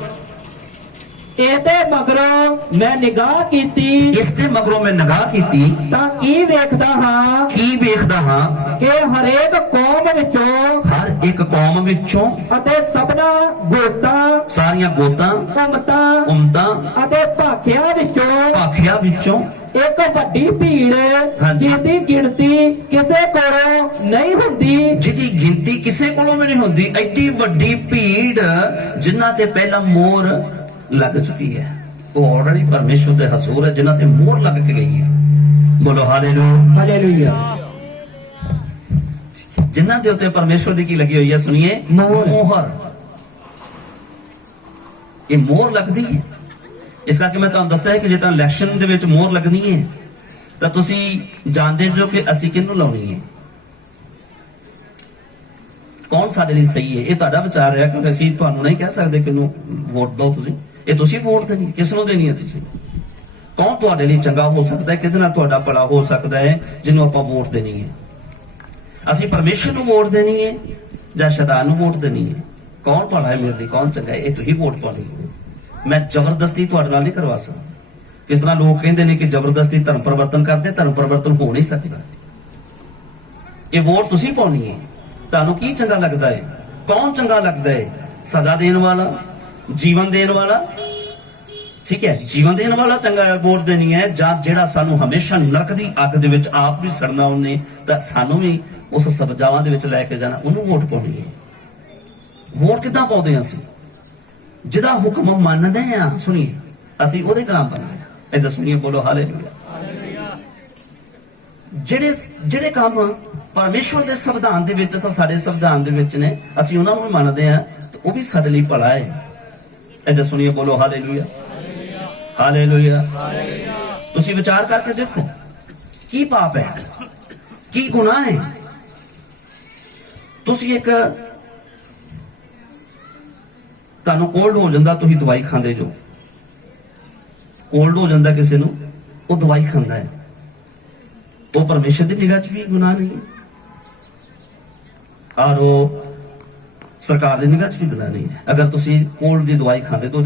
ਇਹਦੇ ਮਗਰੋਂ ਮੈਂ ਨਿਗਾਹ ਕੀਤੀ इस दे मगरों में निगाह कीती ਤਾਂ ਕੀ ਵੇਖਦਾ ਹਾਂ की वेखदा हां ਕਿ ਹਰੇਕ ਕੌਮ ਵਿੱਚੋਂ हर एक कौम विचों ਅਤੇ ਸਭਨਾ ਗੋਤਾਂ सारियां गोतां ਉਮਤਾਂ उमतां ਅਤੇ ਭਾਖਿਆਂ ਵਿੱਚੋਂ भाखिया विचों ਇੱਕ ਵੱਡੀ ਭੀੜ ਹਾਂਜੀ। ਜਿਹਦੀ ਗਿਣਤੀ ਕਿਸੇ ਕੋਲੋਂ ਨਹੀਂ ਹੁੰਦੀ जिहदी गिनती किसे कोलों भी नहीं होंदी एडी वड्डी भीड़ जिन्हां ते पहला मोहर लग चुकी है। वो ऑलरेडी परमेश्वर दे हजूर है जिन्हां ते मोहर लग के गई है। बोलो हालेलुया। ਹਾਲੇਲੂਇਆ। जिन्हां दे उत्ते परमेश्वर दी की लगी हुई है सुनिए मोहर। मोहर। ये मोहर लगदी है इस करके मैं तुहानू दस्सिया है कि जे तां इलैक्शन दे विच मोहर लगनी है तां तुसीं जाणदे जो कि असीं किहनूं लाउणी है कौन साडे लई सही है। ये तुहाडा विचार है क्योंकि असीं तुहानू नहीं कह सकदे किहनूं वोट दो तुसीं ये तुसीं वोट देनी किस नूं देनी है तुसीं कौन तुहाडे लई चंगा हो सकदा है किहदे नाल तुहाडा भला हो सकदा है जिन्नूं आपां वोट देनी है। असीं परमेश्वर नूं वोट देनी है जां शैतान नूं वोट देनी है कौन भला है मेरे लिए कौन चंगा है ये तुसीं वोट पानी है। मैं जबरदस्ती तुहाडे नाल नहीं करवा सकदा। इस तरह लोग कहते हैं कि जबरदस्ती धर्म परिवर्तन करते धर्म परिवर्तन हो नहीं सकता। ये वोट तुसीं पाउणी है। तुहानूं की चंगा लगदा है कौन चंगा लगदा है सजा देने वाला जीवन देने वाला ठीक है जीवन देने वाला चंगा है वोट देनी है जां जेड़ा सानू हमेशा नरक दी अग दे विच आप भी सड़ना उन्ने तां सानू भी उस सजावां दे विच लैके जाना उन्नू वोट पाउणी है। वोट किदां पाउंदे हां असीं जिहदा हुक्म मनदे आ सुनिए असीं ओहदे गुलाम बनदे आ। इधर सुनिए बोलो हालेलुया। ਜਿਹੜੇ ਜਿਹੜੇ ਕੰਮ ਪਰਮੇਸ਼ਵਰ ਦੇ ਸੰਵਿਧਾਨ ਦੇ ਵਿੱਚ ਤਾਂ ਸਾਡੇ ਸੰਵਿਧਾਨ ਦੇ ਵਿੱਚ ਨੇ ਅਸੀਂ ਉਹਨਾਂ ਨੂੰ ਮੰਨਦੇ ਆ ਤੇ ਉਹ ਵੀ ਸਾਡੇ ਲਈ ਭਲਾ ਹੈ। ਇਹਦੇ ਸੁਣੀਏ ਬੋਲੋ ਹਾਲੇਲੂਇਆ ਹਾਲੇਲੂਇਆ। ਤੁਸੀਂ ਵਿਚਾਰ ਕਰਕੇ ਦੇਖੋ ਕੀ ਪਾਪ ਹੈ ਕੀ ਗੁਨਾਹ ਹੈ। ਤੁਸੀਂ ਇੱਕ ਤੁਹਾਨੂੰ ਕੋਲਡ ਹੋ ਜਾਂਦਾ ਤੁਸੀਂ ਦਵਾਈ ਖਾਂਦੇ ਜੋ ਕੋਲਡ ਹੋ ਜਾਂਦਾ ਕਿਸੇ ਨੂੰ ਉਹ ਦਵਾਈ ਖਾਂਦਾ ਹੈ वो परमेश्वर की निगाह च भी गुनाह नहीं है और वो सरकार की निगाह च भी गुनाह नहीं है। अगर तुसी कोल्ड की दवाई खाते तो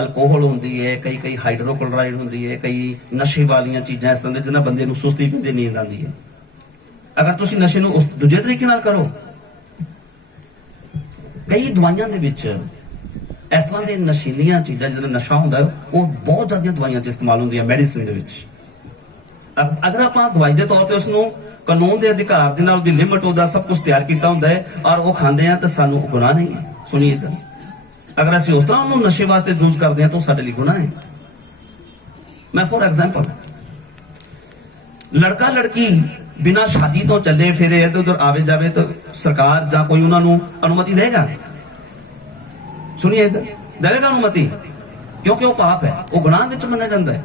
अल्कोहल होंदी है कई कई हाइड्रोक्लोराइड होंदी है कई नशे वाली चीज़ां इस तरह जिन्हें बंदे नूं सुस्ती पैंदी नींद आती है। अगर तुसी नशे नूं उस दूजे तरीके नाल करो कई दवाइयां दे विच इस तरह के नशीलियां चीज़ां जिहदा नशा होंदा है वो बहुत ज़्यादा दवाइयां च इस्तेमाल होंदियां मेडिसिन दे विच। अगर आप दवाई के तौर पर उसनों कानून के अधिकार के नाल लिमिट होता सब कुछ तैयार किया होंदा है और वो खाते हैं तो सानू गुनाह नहीं है। सुनिए इधर अगर असं उस तरह उन्होंने नशे वास्ते यूज करते हैं तो साडे लिए गुनाह है। मैं फॉर एग्जाम्पल लड़का लड़की बिना शादी तो चले फिरे इधर उधर आवे जावे तो सरकार जां कोई उन्होंने अनुमति देगा। सुनिए इधर देगा अनुमति क्योंकि वो पाप है वो गुनाह विच मन्ना जाता है।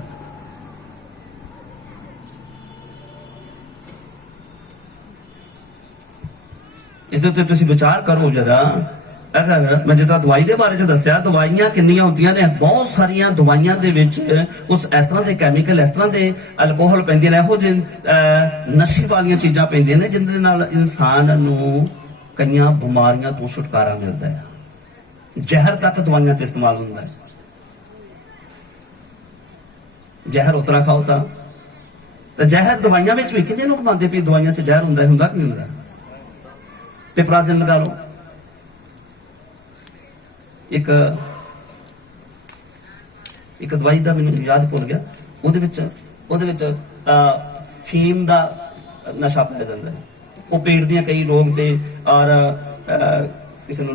इस विचार करो जरा अगर मैं जितना दवाई के बारे दसिया दवाइयां किन्नियां होंदियां ने बहुत सारिया दवाइयां दे विच उस इस तरह के कैमिकल इस तरह के अल्कोहल पैंदे ने इहो जिहे नशे वाली चीज़ां पैंदियां ने जिंदे नाल इंसान नूं कईयां बीमारियां तो छुटकारा मिलता है। जहर तक दवाइयां च इस्तेमाल होंदा है। जहर उतरा खाओ तो जहर दवाइयां विच भी किन्ने लोग मानते भी दवाइयां च जहर हुंदा कि नहीं हुंदा। पिपराजिन लगा लो एक दवाई का मैंने याद भुल गया फीम का नशा पाया जाता है वो पेट दियां कई रोग थे और किसी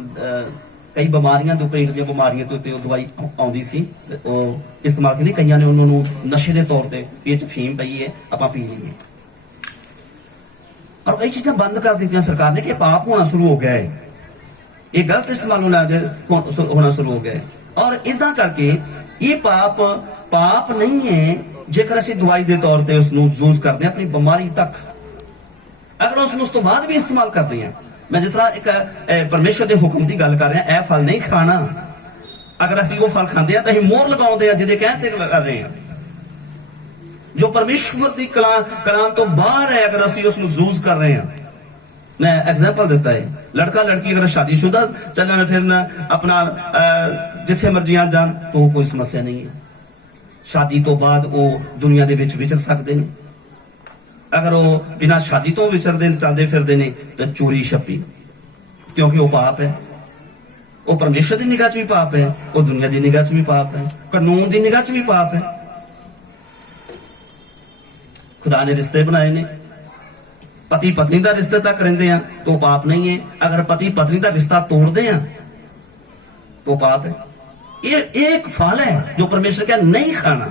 कई बीमारियां तो पेट दियां बीमारियां तो दवाई आउंदी सी वो इस्तेमाल की कई ने उन्होंने नशे के तौर पर ये फीम पई है आपां पी लीए और कई चीजें बंद कर दी सरकार ने कि पाप होना शुरू हो गया है ये गलत इस्तेमाल होना शुरू हो गया है। और इदा करके ये पाप नहीं है जेकर असं दवाई के तौर पर उसको यूज करते हैं अपनी बीमारी तक अगर उस तो बाद भी इस्तेमाल करते हैं, मैं जितना एक परमेश्वर के हुक्म की गल कर रहा, यह फल नहीं खाना, अगर असं वो फल खाते हैं तो असं मोहर लगाते हैं जिहदे कहते कर रहे हैं, जो परमेश्वर की कलाम तो बाहर है, अगर असं उसको यूज कर रहे हैं। मैं एग्जाम्पल दिता है, लड़का लड़की अगर शादीशुदा चलन फिरना अपना जिथे मर्जी आ जान तो कोई समस्या नहीं है। शादी तो बाद वो दुनिया के विचर सकते हैं। अगर वो बिना शादी तो विचरते चलते फिरते हैं तो चोरी छप्पी, क्योंकि वो पाप है, वो परमेश्वर की निगाह च भी पाप है, वो दुनिया की निगाह च भी पाप है, कानून की निगाह च भी पाप है। खुदा ने रिश्ते बनाए ने, पति पत्नी का रिश्ते तक रहिंदे हैं तो पाप नहीं है, अगर पति पत्नी का रिश्ता तोड़ते हैं तो पाप है। ये एक फल है जो परमेश्वर क्या नहीं खाना।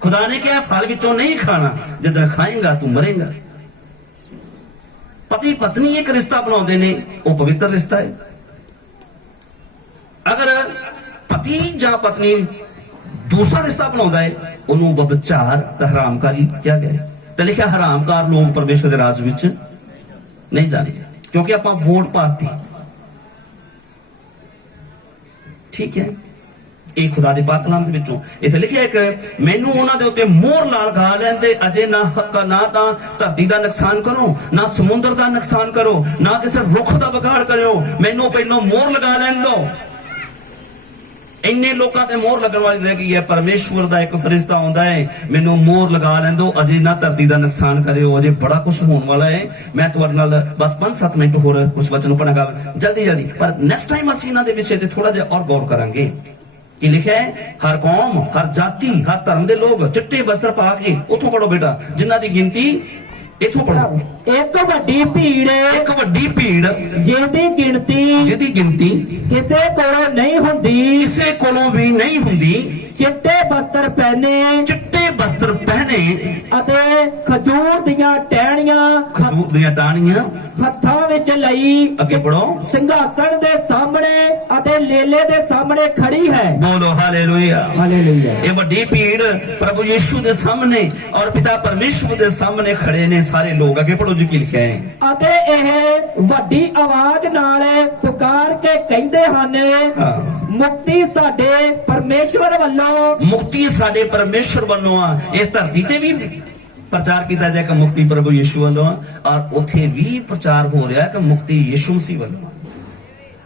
खुदा ने क्या फल विचों नहीं खाना, जिधर खाएगा तू मरेगा। पति पत्नी एक रिश्ता बनाते ने, वो पवित्र रिश्ता है। अगर पति या पत्नी दूसरा रिश्ता बनाता है, उन्होंने व्यभिचार ते हरामकारी क्या गया, तो लिखा हरामकार लोग परमेश्वर के राज विच नहीं जाएंगे, क्योंकि आप वोट पाती। ठीक है, एक खुदा दे पाक कलाम दे विचों इथे लिखिया एक मैनू उन्हां दे उत्ते मोहर नाल गा लैंदे, अजे ना ना तां धरती दा नुकसान करो, ना समुंदर दा नुकसान करो, ना किसी रुख दा बगाड़ करो, मैनू पहलों मोहर लगा लैन दो। इन्ने लोगों ते मोहर लगन वाली रह गई है। परमेश्वर दा एक फरिश्ता आउंदा है, मैनू मोहर लगा लैन दो, अजे ना धरती दा नुकसान करियो, अजे बड़ा कुछ होने वाला है। मैं तुहाडे नाल बस 5-7 मिनट होर कुछ वचन पढ़ांगा जल्दी, पर नेक्स्ट टाइम असीं इन्हां दे विषय ते थोड़ा जिहा और गौर करांगे। कि लिखा है, हर कौम, हर जाति, हर धर्म के लोग चिट्टे वस्त्र पा के, उथों पढ़ो बेटा, जिन्हां दी गिनती इथों पढ़ो, एक वड्डी भीड़ जिहदी गिनती किसे कोलों नहीं हुंदी, किसे कोलों भी नहीं हुंदी, चिट्टे वस्त्र पहने अते खजूर दियां टहनियां हत्थां विच लई, अगे पढ़ो, सिंघासन दे सामने अते लेले दे सामने खड़ी है। बोलो हालेलुया। ये बड़ी भीड़ प्रभु यीशु दे सामने और पिता परमेश्वर दे सामने खड़े ने सारे लोग। आगे पढ़ो जी, की लिखा है, अते एह वड्डी आवाज नाल पुकार के कहंदे हन, मुक्ति साडे परमेश्वर वालों, मुक्ति साडे परमेश्वर वालों आ। ये धरती ते भी प्रचार किया जाए कि मुक्ति प्रभु यीशु वालों, और उथे भी प्रचार हो रहा है कि मुक्ति यीशु मसीह वालों।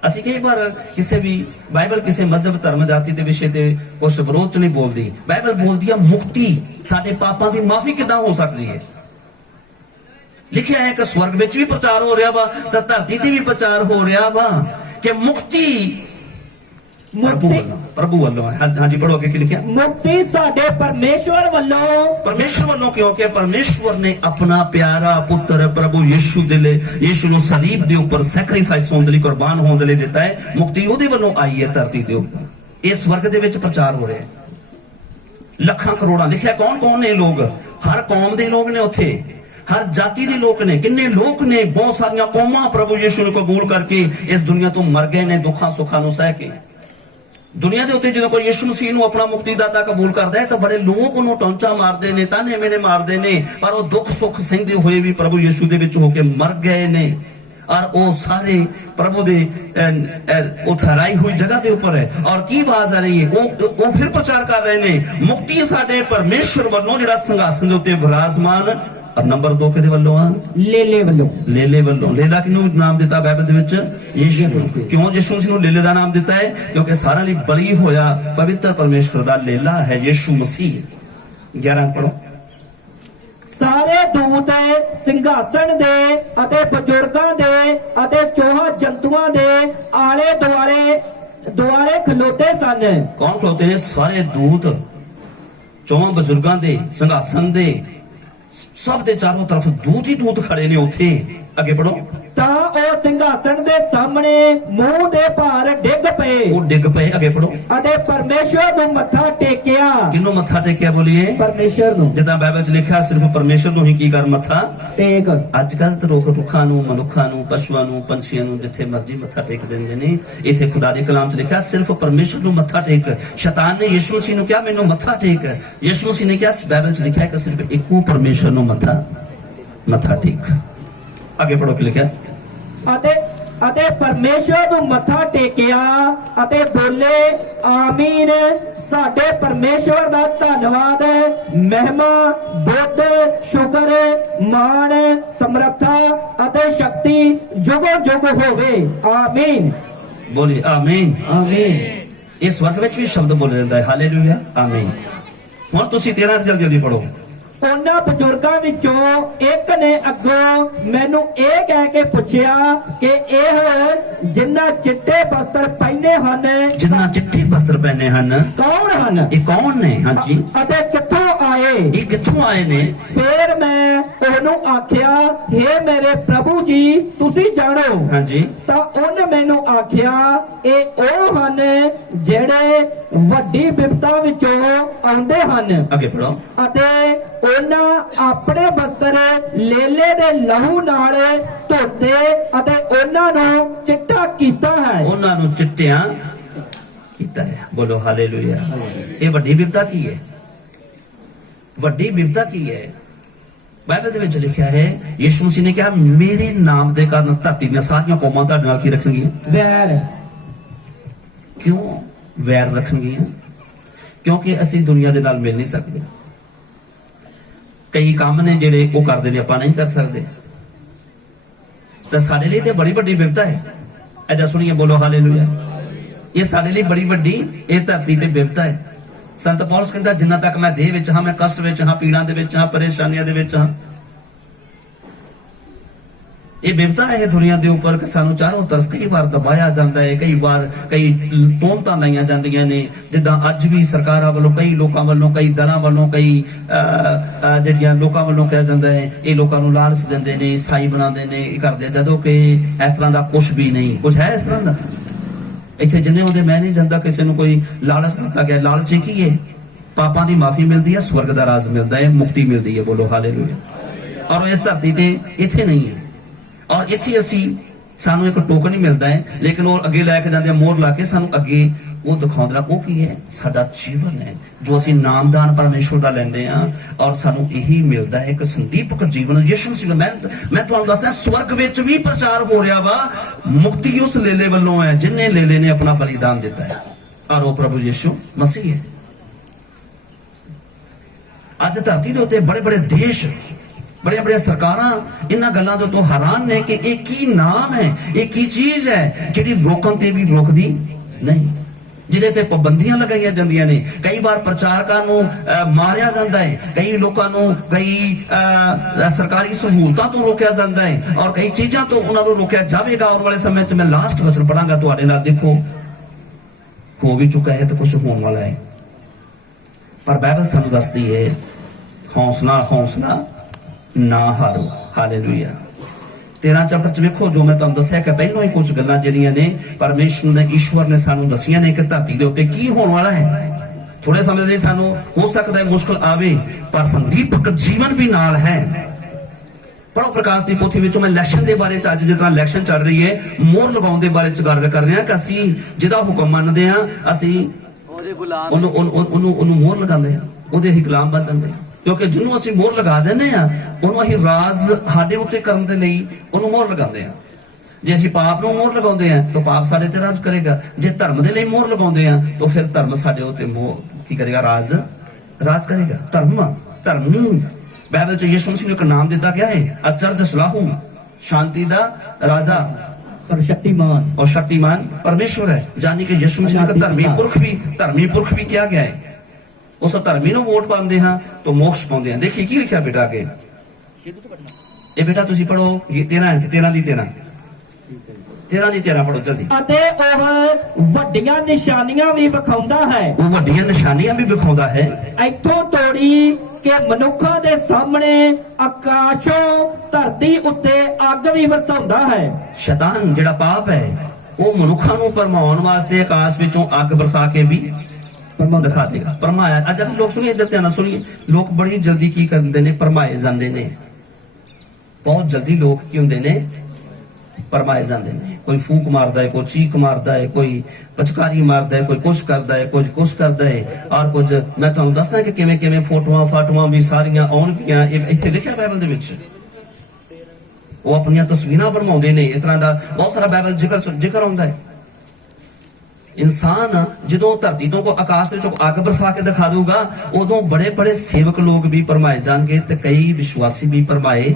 ਅਸੀਂ कई बार किसी भी बाइबल किसी मजहब धर्म जाति के विषय ते कुछ विरोध च नहीं बोलती। बाइबल बोलती है मुक्ति साडे पापां दी माफी किदां हो सकती है। लिखिया है कि स्वर्ग विच भी प्रचार हो रहा वा, तो धरती ते भी प्रचार हो रहा वा कि मुक्ति प्रभु वालों। हाँ जी, पढ़ो के लिखा, मुक्ति साडे परमेश्वर वालों, क्योंकि परमेश्वर ने अपना प्यारा पुत्र प्रभु यीशु यीशु नु सलीब दे ऊपर सैक्रिफाइस होने लई, कुर्बान होने लई दिता है। मुक्ति ओदे वालों आई है धरती दे ऊपर। इस स्वर्ग दे विच प्रचार हो रहा है, लखां करोड़ां। लिखिया कौन कौन ने लोग, हर कौम दे लोग ने उथे, हर जाति के लोग ने, किन्ने लोग ने, बहुत सारिया कौमां प्रभु यीशु ने कबूल करके इस दुनिया तो मर गए ने, दुखा सुखा नु सह के। दुनिया के उत्ते जो कोई यीशु मसीह नूं अपना मुक्तिदाता कबूल करता है तो बड़े लोग उन्होंने टौंचा मारते ने, ताने मेने मारते ने, पर वो दुख सुख सहंदे हुए भी प्रभु यीशु दे विच होके मर गए ने। और वो सारे प्रभु दे ठहराई हुई जगह के ऊपर है। और की आवाज आ रही है, वो फिर प्रचार कर रहे ने, मुक्ति साडे परमेश्वर वालों जिहड़ा संघासन दे उत्ते विराजमान। और नंबर 2 किहदे वालों आ, लेले वालों। लेला किहनूं नाम दिता बाइबल दे विच, यीशु। क्यों यीशु मसीह नूं लेले दा नाम दिता है? क्योंकि सारा लई बलि होया पवित्र परमेश्वर दा लेला है यीशु मसीह। 11 पढ़ो, सारे दूत सिंघासन दे अते बजुर्गां दे अते चौहां जंतुआं दे आले दुआरे खलोते सन। कौन खलोते ने? सारे दूत, चौहां बजुर्गां दे, सिंघासन दे, सब दे चारों तरफ दूत ही दूत खड़े ने उथे। अगे पढ़ो, तां ओ सिंघासन दे सामने मुंह दे भार डिग पे, वो डिग पे। अगे पढ़ो, अते परमेश्वर नूं मत्था टेकिया। किन्नू मत्था टेकिया? बोलिए, परमेश्वर नूं। जिदा बाइबल च लिखा सिर्फ परमेश्वर नूं ही की कर मत्था टेक। अजकल तो लोग रुखां नूं, मनुखां नूं, पशुआं नूं, पंछियां नूं जिथे मर्जी मत्था टेक देंदे ने। इथे खुदा दे कलाम च लिखा सिर्फ परमेश्वर नूं मत्था टेक। शैतान ने यीशु मसीह नूं कहा मैनूं मत्था टेक। यीशु मसीह ने कहा बाइबल च लिखा है कि सिर्फ इक्को परमेश्वर नूं मत्था ਮੱਥਾ ਟੇਕ। ਅੱਗੇ ਪੜੋ ਕੀ ਲਿਖਿਆ। ਅਤੇ ਪਰਮੇਸ਼ਰ ਨੂੰ ਮੱਥਾ ਟੇਕਿਆ ਅਤੇ ਬੋਲੇ ਆਮੀਨ। ਸਾਡੇ ਪਰਮੇਸ਼ਵਰ ਦਾ ਧੰਨਵਾਦ, ਮਹਿਮਾ, ਬੁੱਧ, ਸ਼ੁਕਰ, ਮਾਣ, ਸਮਰੱਥਾ ਅਤੇ ਸ਼ਕਤੀ ਜੁਗੋ ਜੁਗ ਹੋਵੇ। ਆਮੀਨ। ਬੋਲੀ ਆਮੀਨ। ਆਮੀਨ। ਇਸ ਵਰਗ ਵਿੱਚ ਵੀ ਸ਼ਬਦ ਬੋਲਿਆ ਜਾਂਦਾ ਹੈ ਹਾਲੇਲੂਇਆ, ਆਮੀਨ। ਹੁਣ ਤੁਸੀਂ 13 ਜਲਦੀ ਜਲਦੀ ਪੜੋ। ਉਹਨਾਂ ਬਜ਼ੁਰਗਾਂ ਵਿੱਚੋਂ ਇੱਕ ਨੇ ਅੱਗੋਂ ਮੈਨੂੰ ਇਹ ਕਹਿ ਕੇ ਪੁੱਛਿਆ ਕਿ ਇਹ ਜਿਨ੍ਹਾਂ ਚਿੱਟੇ ਵਸਤਰ ਪਹਿਨੇ ਹਨ, ਜਿਨ੍ਹਾਂ ਚਿੱਟੇ ਵਸਤਰ ਪਹਿਨੇ ਹਨ, ਕੌਣ ਹਨ? ਇਹ ਕੌਣ ਨੇ? ਹਾਂਜੀ, ਅਤੇ ਕਿੱਥੋਂ ਆਏ? ਇਹ ਕਿੱਥੋਂ ਆਏ ਨੇ? ਫਿਰ ਮੈਂ ਉਹਨੂੰ ਆਖਿਆ, ਹੇ ਮੇਰੇ ਪ੍ਰਭੂ ਜੀ ਤੁਸੀਂ ਜਾਣੋ। ਹਾਂਜੀ। ਤਾਂ ਉਹਨੇ ਮੈਨੂੰ ਆਖਿਆ, ਇਹ ਉਹ ਹਨ ਜਿਹੜੇ ਵੱਡੀ ਬਿਪਤਾ ਵਿੱਚੋਂ ਆਉਂਦੇ ਹਨ। ਅੱਗੇ ਪੜੋ। ਅਤੇ ਉਹਨਾਂ ਆਪਣੇ ਵਸਤਰ ਲੇਲੇ ਦੇ ਲਹੂ ਨਾਲ ਧੋਤੇ ਅਤੇ ਉਹਨਾਂ ਨੂੰ ਚਿੱਟਾ ਕੀਤਾ ਹੈ। ਉਹਨਾਂ ਨੂੰ ਚਿੱਟਿਆਂ ਕੀਤਾ ਹੈ। ਬੋਲੋ ਹਾਲੇਲੂਇਆ। ਇਹ ਵੱਡੀ ਬਿਪਤਾ ਕੀ ਹੈ? ਵੱਡੀ ਬਿਪਤਾ ਕੀ ਹੈ? ਬਾਈਬਲ ਦੇ ਵਿੱਚ ਲਿਖਿਆ ਹੈ, ਯਿਸੂ ਮਸੀਹ ਨੇ ਕਿਹਾ ਮੇਰੇ ਨਾਮ ਦੇ ਕਾਰਨ ਧਰਤੀ ਦੀਆਂ ਸਾਰੀਆਂ ਕੌਮਾਂ ਤੁਹਾਡੇ ਨਾਲ ਕੀ ਰੱਖਣਗੀਆਂ? ਵੈਰ। ਕਿਉਂ ਵੈਰ ਰੱਖਣਗੀਆਂ? ਕਿਉਂਕਿ ਅਸੀਂ ਦੁਨੀਆ ਦੇ ਨਾਲ ਮਿਲ ਨਹੀਂ ਸਕਦੇ। ਕਈ ਕੰਮ ਨੇ ਜਿਹੜੇ ਉਹ ਕਰਦੇ ਨੇ, ਆਪਾਂ ਨਹੀਂ ਕਰ ਸਕਦੇ। ਤਾਂ ਸਾਡੇ ਲਈ ਤੇ ਬੜੀ ਵੱਡੀ ਬਿਪਤਾ ਹੈ। ਐਜਾ ਸੁਣੀਏ, ਬੋਲੋ ਹਾਲੇਲੂਇਆ। ਇਹ ਸਾਡੇ ਲਈ ਬੜੀ ਵੱਡੀ ਇਹ ਧਰਤੀ ਤੇ ਬਿਪਤਾ ਹੈ। ਸੰਤ ਪੌਲਸ ਕਹਿੰਦਾ ਜਿੰਨਾ ਤੱਕ ਮੈਂ ਦੇਹ ਵਿੱਚ ਹਾਂ, ਮੈਂ ਕਸ਼ਟ ਵਿੱਚ ਹਾਂ, ਪੀੜਾਂ ਦੇ ਵਿੱਚ ਹਾਂ, ਪਰੇਸ਼ਾਨੀਆਂ ਦੇ ਵਿੱਚ ਹਾਂ। ਇਹ ਬਿਪਤਾ ਹੈ ਦੁਨੀਆ ਦੇ ਉੱਪਰ ਕਿ ਸਾਨੂੰ ਚਾਰੋਂ ਤਰਫ ਕਈ ਵਾਰ ਦਬਾਇਆ ਜਾਂਦਾ ਹੈ, ਕਈ ਵਾਰ ਕਈ ਤੋਮਤਾਂ ਲਾਈਆਂ ਜਾਂਦੀਆਂ ਨੇ। ਜਿੱਦਾਂ ਅੱਜ ਵੀ ਸਰਕਾਰਾਂ ਵੱਲੋਂ, ਕਈ ਲੋਕਾਂ ਵੱਲੋਂ, ਕਈ ਦਲਾਂ ਵੱਲੋਂ, ਕਈ ਜਿਹੜੀਆਂ ਲੋਕਾਂ ਵੱਲੋਂ ਕਿਹਾ ਜਾਂਦਾ ਹੈ ਇਹ ਲੋਕਾਂ ਨੂੰ ਲਾਲਚ ਦਿੰਦੇ ਨੇ, ਸਾਈ ਬਣਾਉਂਦੇ ਨੇ, ਇਹ ਕਰਦੇ, ਜਦੋਂ ਕਿ ਇਸ ਤਰ੍ਹਾਂ ਦਾ ਕੁਝ ਵੀ ਨਹੀਂ। ਕੁਝ ਹੈ ਇਸ ਤਰ੍ਹਾਂ ਦਾ? ਇੱਥੇ ਜਿੰਨੇ ਹੁੰਦੇ ਮੈਂ ਨਹੀਂ ਜਾਂਦਾ ਕਿਸੇ ਨੂੰ ਕੋਈ ਲਾਲਚ ਦਿੱਤਾ ਗਿਆ। ਲਾਲਚ ਕੀ ਹੈ? ਪਾਪਾਂ ਦੀ ਮਾਫੀ ਮਿਲਦੀ ਹੈ, ਸਵਰਗ ਦਾ ਰਾਜ ਮਿਲਦਾ ਹੈ, ਮੁਕਤੀ ਮਿਲਦੀ ਹੈ। ਬੋਲੋ ਹਾਲੇਲੂਇਆ। ਔਰ ਇਸ ਧਰਤੀ ਤੇ ਇੱਥੇ ਨਹੀਂ ਹੈ। ਔਰ ਇੱਥੇ ਅਸੀਂ ਸਾਨੂੰ ਇੱਕ ਟੋਕਨ ਹੀ ਮਿਲਦਾ ਹੈ, ਲੇਕਿਨ ਉਹ ਅੱਗੇ ਲੈ ਕੇ ਜਾਂਦੇ ਆ ਮੋਹਰ ਲਾ ਕੇ, ਸਾਨੂੰ ਅੱਗੇ ਉਹ ਦਿਖਾਉਂਦਾ। ਉਹ ਕੀ ਹੈ? ਸਾਡਾ ਜੀਵਨ ਹੈ ਜੋ ਅਸੀਂ ਨਾਮਦਾਨ ਪਰਮੇਸ਼ਵਰ ਦਾ ਲੈਂਦੇ ਆ। ਔਰ ਸਾਨੂੰ ਇਹੀ ਮਿਲਦਾ ਹੈ ਕਿ ਸੰਦੀਪਕ ਜੀਵਨ ਯਿਸੂ ਮਸੀਹ। ਮੈਂ ਤੁਹਾਨੂੰ ਦੱਸਦਾ, ਸਵਰਗ ਵਿੱਚ ਵੀ ਪ੍ਰਚਾਰ ਹੋ ਰਿਹਾ ਵਾ। ਮੁਕਤੀ ਉਸ ਲੇਲੇ ਵੱਲੋਂ ਹੈ ਜਿਨ੍ਹਾਂ ਲੇਲੇ ਨੇ ਆਪਣਾ ਬਲੀਦਾਨ ਦਿੱਤਾ ਹੈ, ਔਰ ਉਹ ਪ੍ਰਭੂ ਯਿਸੂ ਮਸੀਹ ਹੈ। ਅੱਜ ਧਰਤੀ ਦੇ ਉੱਤੇ ਬੜੇ ਬੜੇ ਦੇਸ਼, ਬੜੀਆਂ ਬੜੀਆਂ ਸਰਕਾਰਾਂ ਇਹਨਾਂ ਗੱਲਾਂ ਦੇ ਤੋਂ ਹੈਰਾਨ ਨੇ ਕਿ ਇਹ ਕੀ ਨਾਮ ਹੈ, ਇਹ ਕੀ ਚੀਜ਼ ਹੈ ਜਿਹੜੀ ਰੋਕਣ ਤੇ ਵੀ ਰੁਕਦੀ ਨਹੀਂ, ਜਿਹਦੇ ਤੇ ਪਾਬੰਦੀਆਂ ਲਗਾਈਆਂ ਜਾਂਦੀਆਂ ਨੇ। ਕਈ ਵਾਰ ਪ੍ਰਚਾਰਕਾਂ ਨੂੰ ਮਾਰਿਆ ਜਾਂਦਾ ਹੈ, ਕਈ ਲੋਕਾਂ ਨੂੰ ਕਈ ਸਰਕਾਰੀ ਸਹੂਲਤਾਂ ਤੋਂ ਰੋਕਿਆ ਜਾਂਦਾ ਹੈ, ਔਰ ਕਈ ਚੀਜ਼ਾਂ ਤੋਂ ਉਹਨਾਂ ਨੂੰ ਰੋਕਿਆ ਜਾਵੇਗਾ। ਆਉਣ ਵਾਲੇ ਸਮੇਂ 'ਚ ਮੈਂ ਲਾਸਟ ਵਚਨ ਪੜਾਂਗਾ ਤੁਹਾਡੇ ਨਾਲ। ਦੇਖੋ, ਹੋ ਵੀ ਚੁੱਕਾ ਹੈ ਤੇ ਕੁਝ ਹੋਣ ਵਾਲਾ ਹੈ, ਪਰ ਬਾਈਬਲ ਸਾਨੂੰ ਦੱਸਦੀ ਹੈ ਹੌਸਲਾ ਹੌਸਲਾ ਨਾ ਹਾਰੋ। ਹਾਲੇਲੂਇਆ। 13 ਚੈਪਟਰ 'ਚ ਵੇਖੋ, ਜੋ ਮੈਂ ਤੁਹਾਨੂੰ ਦੱਸਿਆ ਕਿ ਪਹਿਲਾਂ ਹੀ ਕੁਝ ਗੱਲਾਂ ਜਿਹੜੀਆਂ ਨੇ ਪਰਮੇਸ਼ਰ ਨੇ, ਈਸ਼ਵਰ ਨੇ ਸਾਨੂੰ ਦੱਸੀਆਂ ਨੇ ਕਿ ਧਰਤੀ ਦੇ ਉੱਤੇ ਕੀ ਹੋਣ ਵਾਲਾ ਹੈ। ਥੋੜੇ ਸਮੇਂ ਲਈ ਸਾਨੂੰ ਹੋ ਸਕਦਾ ਹੈ ਮੁਸ਼ਕਲ ਆਵੇ, ਪਰ ਸੰਦੀਪਕ ਜੀਵਨ ਵੀ ਨਾਲ ਹੈ। ਪੜੋ ਪ੍ਰਕਾਸ਼ ਦੀ ਪੋਥੀ ਵਿੱਚੋਂ। ਮੈਂ ਇਲੈਕਸ਼ਨ ਦੇ ਬਾਰੇ 'ਚ, ਅੱਜ ਜਿਸ ਤਰ੍ਹਾਂ ਇਲੈਕਸ਼ਨ ਚੱਲ ਰਹੀ ਹੈ, ਮੋਹਰ ਲਗਾਉਣ ਦੇ ਬਾਰੇ 'ਚ ਗੱਲ ਕਰ ਰਹੇ ਹਾਂ ਕਿ ਅਸੀਂ ਜਿਹਦਾ ਹੁਕਮ ਮੰਨਦੇ ਹਾਂ, ਅਸੀਂ ਉਹਨੂੰ ਮੋਹਰ ਲਗਾਉਂਦੇ ਹਾਂ, ਉਹਦੇ ਹੀ ਗੁਲਾਮ ਬਣ ਜਾਂਦੇ ਹਾਂ। ਕਿਉਂਕਿ ਜਿਹਨੂੰ ਅਸੀਂ ਮੋਹਰ ਲਗਾ ਦਿੰਦੇ ਆ, ਉਹਨੂੰ ਅਸੀਂ ਰਾਜ ਸਾਡੇ ਉੱਤੇ ਕਰਨ ਦੇ ਲਈ ਉਹਨੂੰ ਮੋਹਰ ਲਗਾਉਂਦੇ ਆ। ਜੇ ਅਸੀਂ ਪਾਪ ਨੂੰ ਮੋਹਰ ਲਗਾਉਂਦੇ ਆ ਤਾਂ ਪਾਪ ਸਾਡੇ ਤੇ ਰਾਜ ਕਰੇਗਾ। ਜੇ ਧਰਮ ਦੇ ਲਈ ਮੋਹਰ ਲਗਾਉਂਦੇ ਆ ਤਾਂ ਫਿਰ ਧਰਮ ਸਾਡੇ ਉੱਤੇ ਕੀ ਕਰੇਗਾ? ਰਾਜ ਕਰੇਗਾ। ਧਰਮ ਨੂੰ ਬਾਈਬਲ 'ਚ ਯਿਸੂ ਮਸੀਹ ਨੂੰ ਇੱਕ ਨਾਮ ਦਿੱਤਾ ਗਿਆ ਹੈ, ਅਚਰਜ ਸਲਾਹੂ, ਸ਼ਾਂਤੀ ਦਾ ਰਾਜਾ, ਔਰ ਸ਼ਕਤੀਮਾਨ ਪਰਮੇਸ਼ਵਰ ਹੈ। ਜਾਨੀ ਕਿ ਯਿਸੂ ਮਸੀਹ ਨੂੰ ਧਰਮੀ ਪੁਰਖ ਵੀ ਕਿਹਾ ਗਿਆ ਹੈ। ਉਸ ਧਰਮੀ ਨੂੰ ਵੋਟ ਪਾਉਂਦੇ ਹਾਂ ਤਾਂ ਮੋਕਸ਼ ਪਾਉਂਦੇ ਹਾਂ। ਦੇਖੀ ਕੀ ਲਿਖਿਆ ਬੇਟਾ ਅੱਗੇ। ਇਹ ਬੇਟਾ ਤੁਸੀਂ ਪੜੋ 13 ਦੀ 13 ਪੜੋ ਜਲਦੀ। ਅਤੇ ਉਹ ਵੱਡੀਆਂ ਨਿਸ਼ਾਨੀਆਂ ਵੀ ਵਿਖਾਉਂਦਾ ਹੈ। ਉਹ ਵੱਡੀਆਂ ਨਿਸ਼ਾਨੀਆਂ ਵੀ ਵਿਖਾਉਂਦਾ ਹੈ। ਇੱਥੋਂ ਤੋੜੀ ਕਿ ਮਨੁੱਖਾਂ ਦੇ ਸਾਹਮਣੇ ਆਕਾਸ਼ੋਂ ਧਰਤੀ ਉੱਤੇ ਅੱਗ ਵੀ ਵਰਸਾਉਂਦਾ ਹੈ। ਸ਼ੈਤਾਨ ਜਿਹੜਾ ਪਾਪ ਹੈ, ਉਹ ਮਨੁੱਖਾਂ ਨੂੰ ਭਰਮਾਉਣ ਵਾਸਤੇ ਆਕਾਸ਼ ਵਿੱਚੋਂ ਅੱਗ ਵਰਸਾ ਕੇ ਵੀ ਦਿਖਾ ਦੇਗਾ। ਭਰਮਾਇਆ। ਅੱਜ ਲੋਕ ਸੁਣੀਏ, ਇੱਧਰ ਧਿਆਨ ਨਾਲ ਸੁਣੀਏ। ਲੋਕ ਬੜੀ ਜਲਦੀ ਕੀ ਕਰਦੇ ਨੇ? ਭਰਮਾਏ ਜਾਂਦੇ ਨੇ। ਬਹੁਤ ਜਲਦੀ ਲੋਕ ਕੀ ਹੁੰਦੇ ਨੇ? ਭਰਮਾਏ ਜਾਂਦੇ ਨੇ। ਕੋਈ ਫੂਕ ਮਾਰਦਾ ਹੈ, ਕੋਈ ਚੀਕ ਮਾਰਦਾ ਹੈ, ਕੋਈ ਪਚਕਾਰੀ ਮਾਰਦਾ ਹੈ, ਕੋਈ ਕੁਛ ਕਰਦਾ ਹੈ, ਕੁਛ ਕਰਦਾ ਹੈ। ਔਰ ਕੁਝ ਮੈਂ ਤੁਹਾਨੂੰ ਦੱਸਦਾ ਕਿ ਕਿਵੇਂ ਕਿਵੇਂ ਫੋਟੋਆਂ ਵੀ ਸਾਰੀਆਂ ਆਉਣਗੀਆਂ। ਇੱਥੇ ਲਿਖਿਆ ਬਾਈਬਲ ਦੇ ਵਿੱਚ ਉਹ ਆਪਣੀਆਂ ਤਸਵੀਰਾਂ ਬਣਾਉਂਦੇ ਨੇ। ਇਸ ਤਰ੍ਹਾਂ ਦਾ ਬਹੁਤ ਸਾਰਾ ਬਾਈਬਲ ਜ਼ਿਕਰ ਆਉਂਦਾ ਹੈ। ਇਨਸਾਨ ਜਦੋਂ ਧਰਤੀ ਤੋਂ ਕੋ ਆਕਾਸ਼ ਦੇ ਚੋਂ ਅੱਗ ਬਰਸਾ ਕੇ ਦਿਖਾ ਦੂਗਾ, ਉਦੋਂ ਬੜੇ ਬੜੇ ਸੇਵਕ ਲੋਕ ਵੀ ਭਰਮਾਏ ਜਾਣਗੇ ਤੇ ਕਈ ਵਿਸ਼ਵਾਸੀ ਵੀ ਭਰਮਾਏ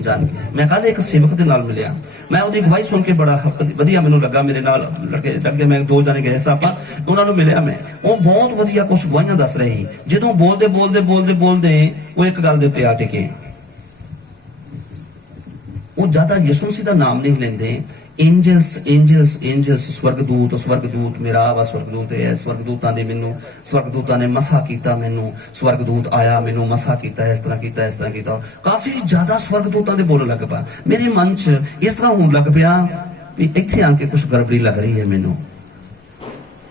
ਜਾਣਗੇ। ਮੈਂ ਕੱਲ ਇੱਕ ਸੇਵਕ ਦੇ ਨਾਲ ਮਿਲਿਆ, ਮੈਂ ਉਹਦੀ ਗਵਾਹੀ ਸੁਣ ਕੇ ਬੜਾ ਵਧੀਆ ਮੈਨੂੰ ਲੱਗਾ। ਮੇਰੇ ਨਾਲ ਲੜਕੇ ਲੱਗੇ, ਮੈਂ 2 ਜਣੇ ਗਏ ਸਾਂ, ਆਪਾਂ ਉਹਨਾਂ ਨੂੰ ਮਿਲਿਆ ਮੈਂ। ਉਹ ਬਹੁਤ ਵਧੀਆ ਕੁਝ ਗਵਾਹੀਆਂ ਦੱਸ ਰਹੇ ਸੀ। ਜਦੋਂ ਬੋਲਦੇ ਉਹ ਇੱਕ ਗੱਲ ਦੇ ਉੱਤੇ ਆ ਟਿਕੇ। ਉਹ ਜ਼ਿਆਦਾ ਯਿਸੂ ਮਸੀਹ ਦਾ ਨਾਮ ਨਹੀਂ ਲੈਂਦੇ। ਐਂਜਲਸ ਸਵਰਗਦੂਤ ਮੇਰਾ ਵਾ, ਸਵਰਗਦੂਤ ਹੈ, ਸਵਰਗਦੂਤਾਂ ਨੇ ਮਸਾ ਕੀਤਾ ਮੈਨੂੰ, ਸਵਰਗਦੂਤ ਆਇਆ ਮੈਨੂੰ ਮਸਾ ਕੀਤਾ, ਇਸ ਤਰ੍ਹਾਂ ਕੀਤਾ। ਕਾਫੀ ਜ਼ਿਆਦਾ ਸਵਰਗਦੂਤਾਂ ਦੇ ਬੋਲਣ ਲੱਗ ਪਿਆ। ਮੇਰੇ ਮਨ 'ਚ ਇਸ ਤਰ੍ਹਾਂ ਹੋਣ ਲੱਗ ਪਿਆ ਵੀ ਇੱਥੇ ਆ ਕੇ ਕੁਝ ਗੜਬੜੀ ਲੱਗ ਰਹੀ ਹੈ ਮੈਨੂੰ,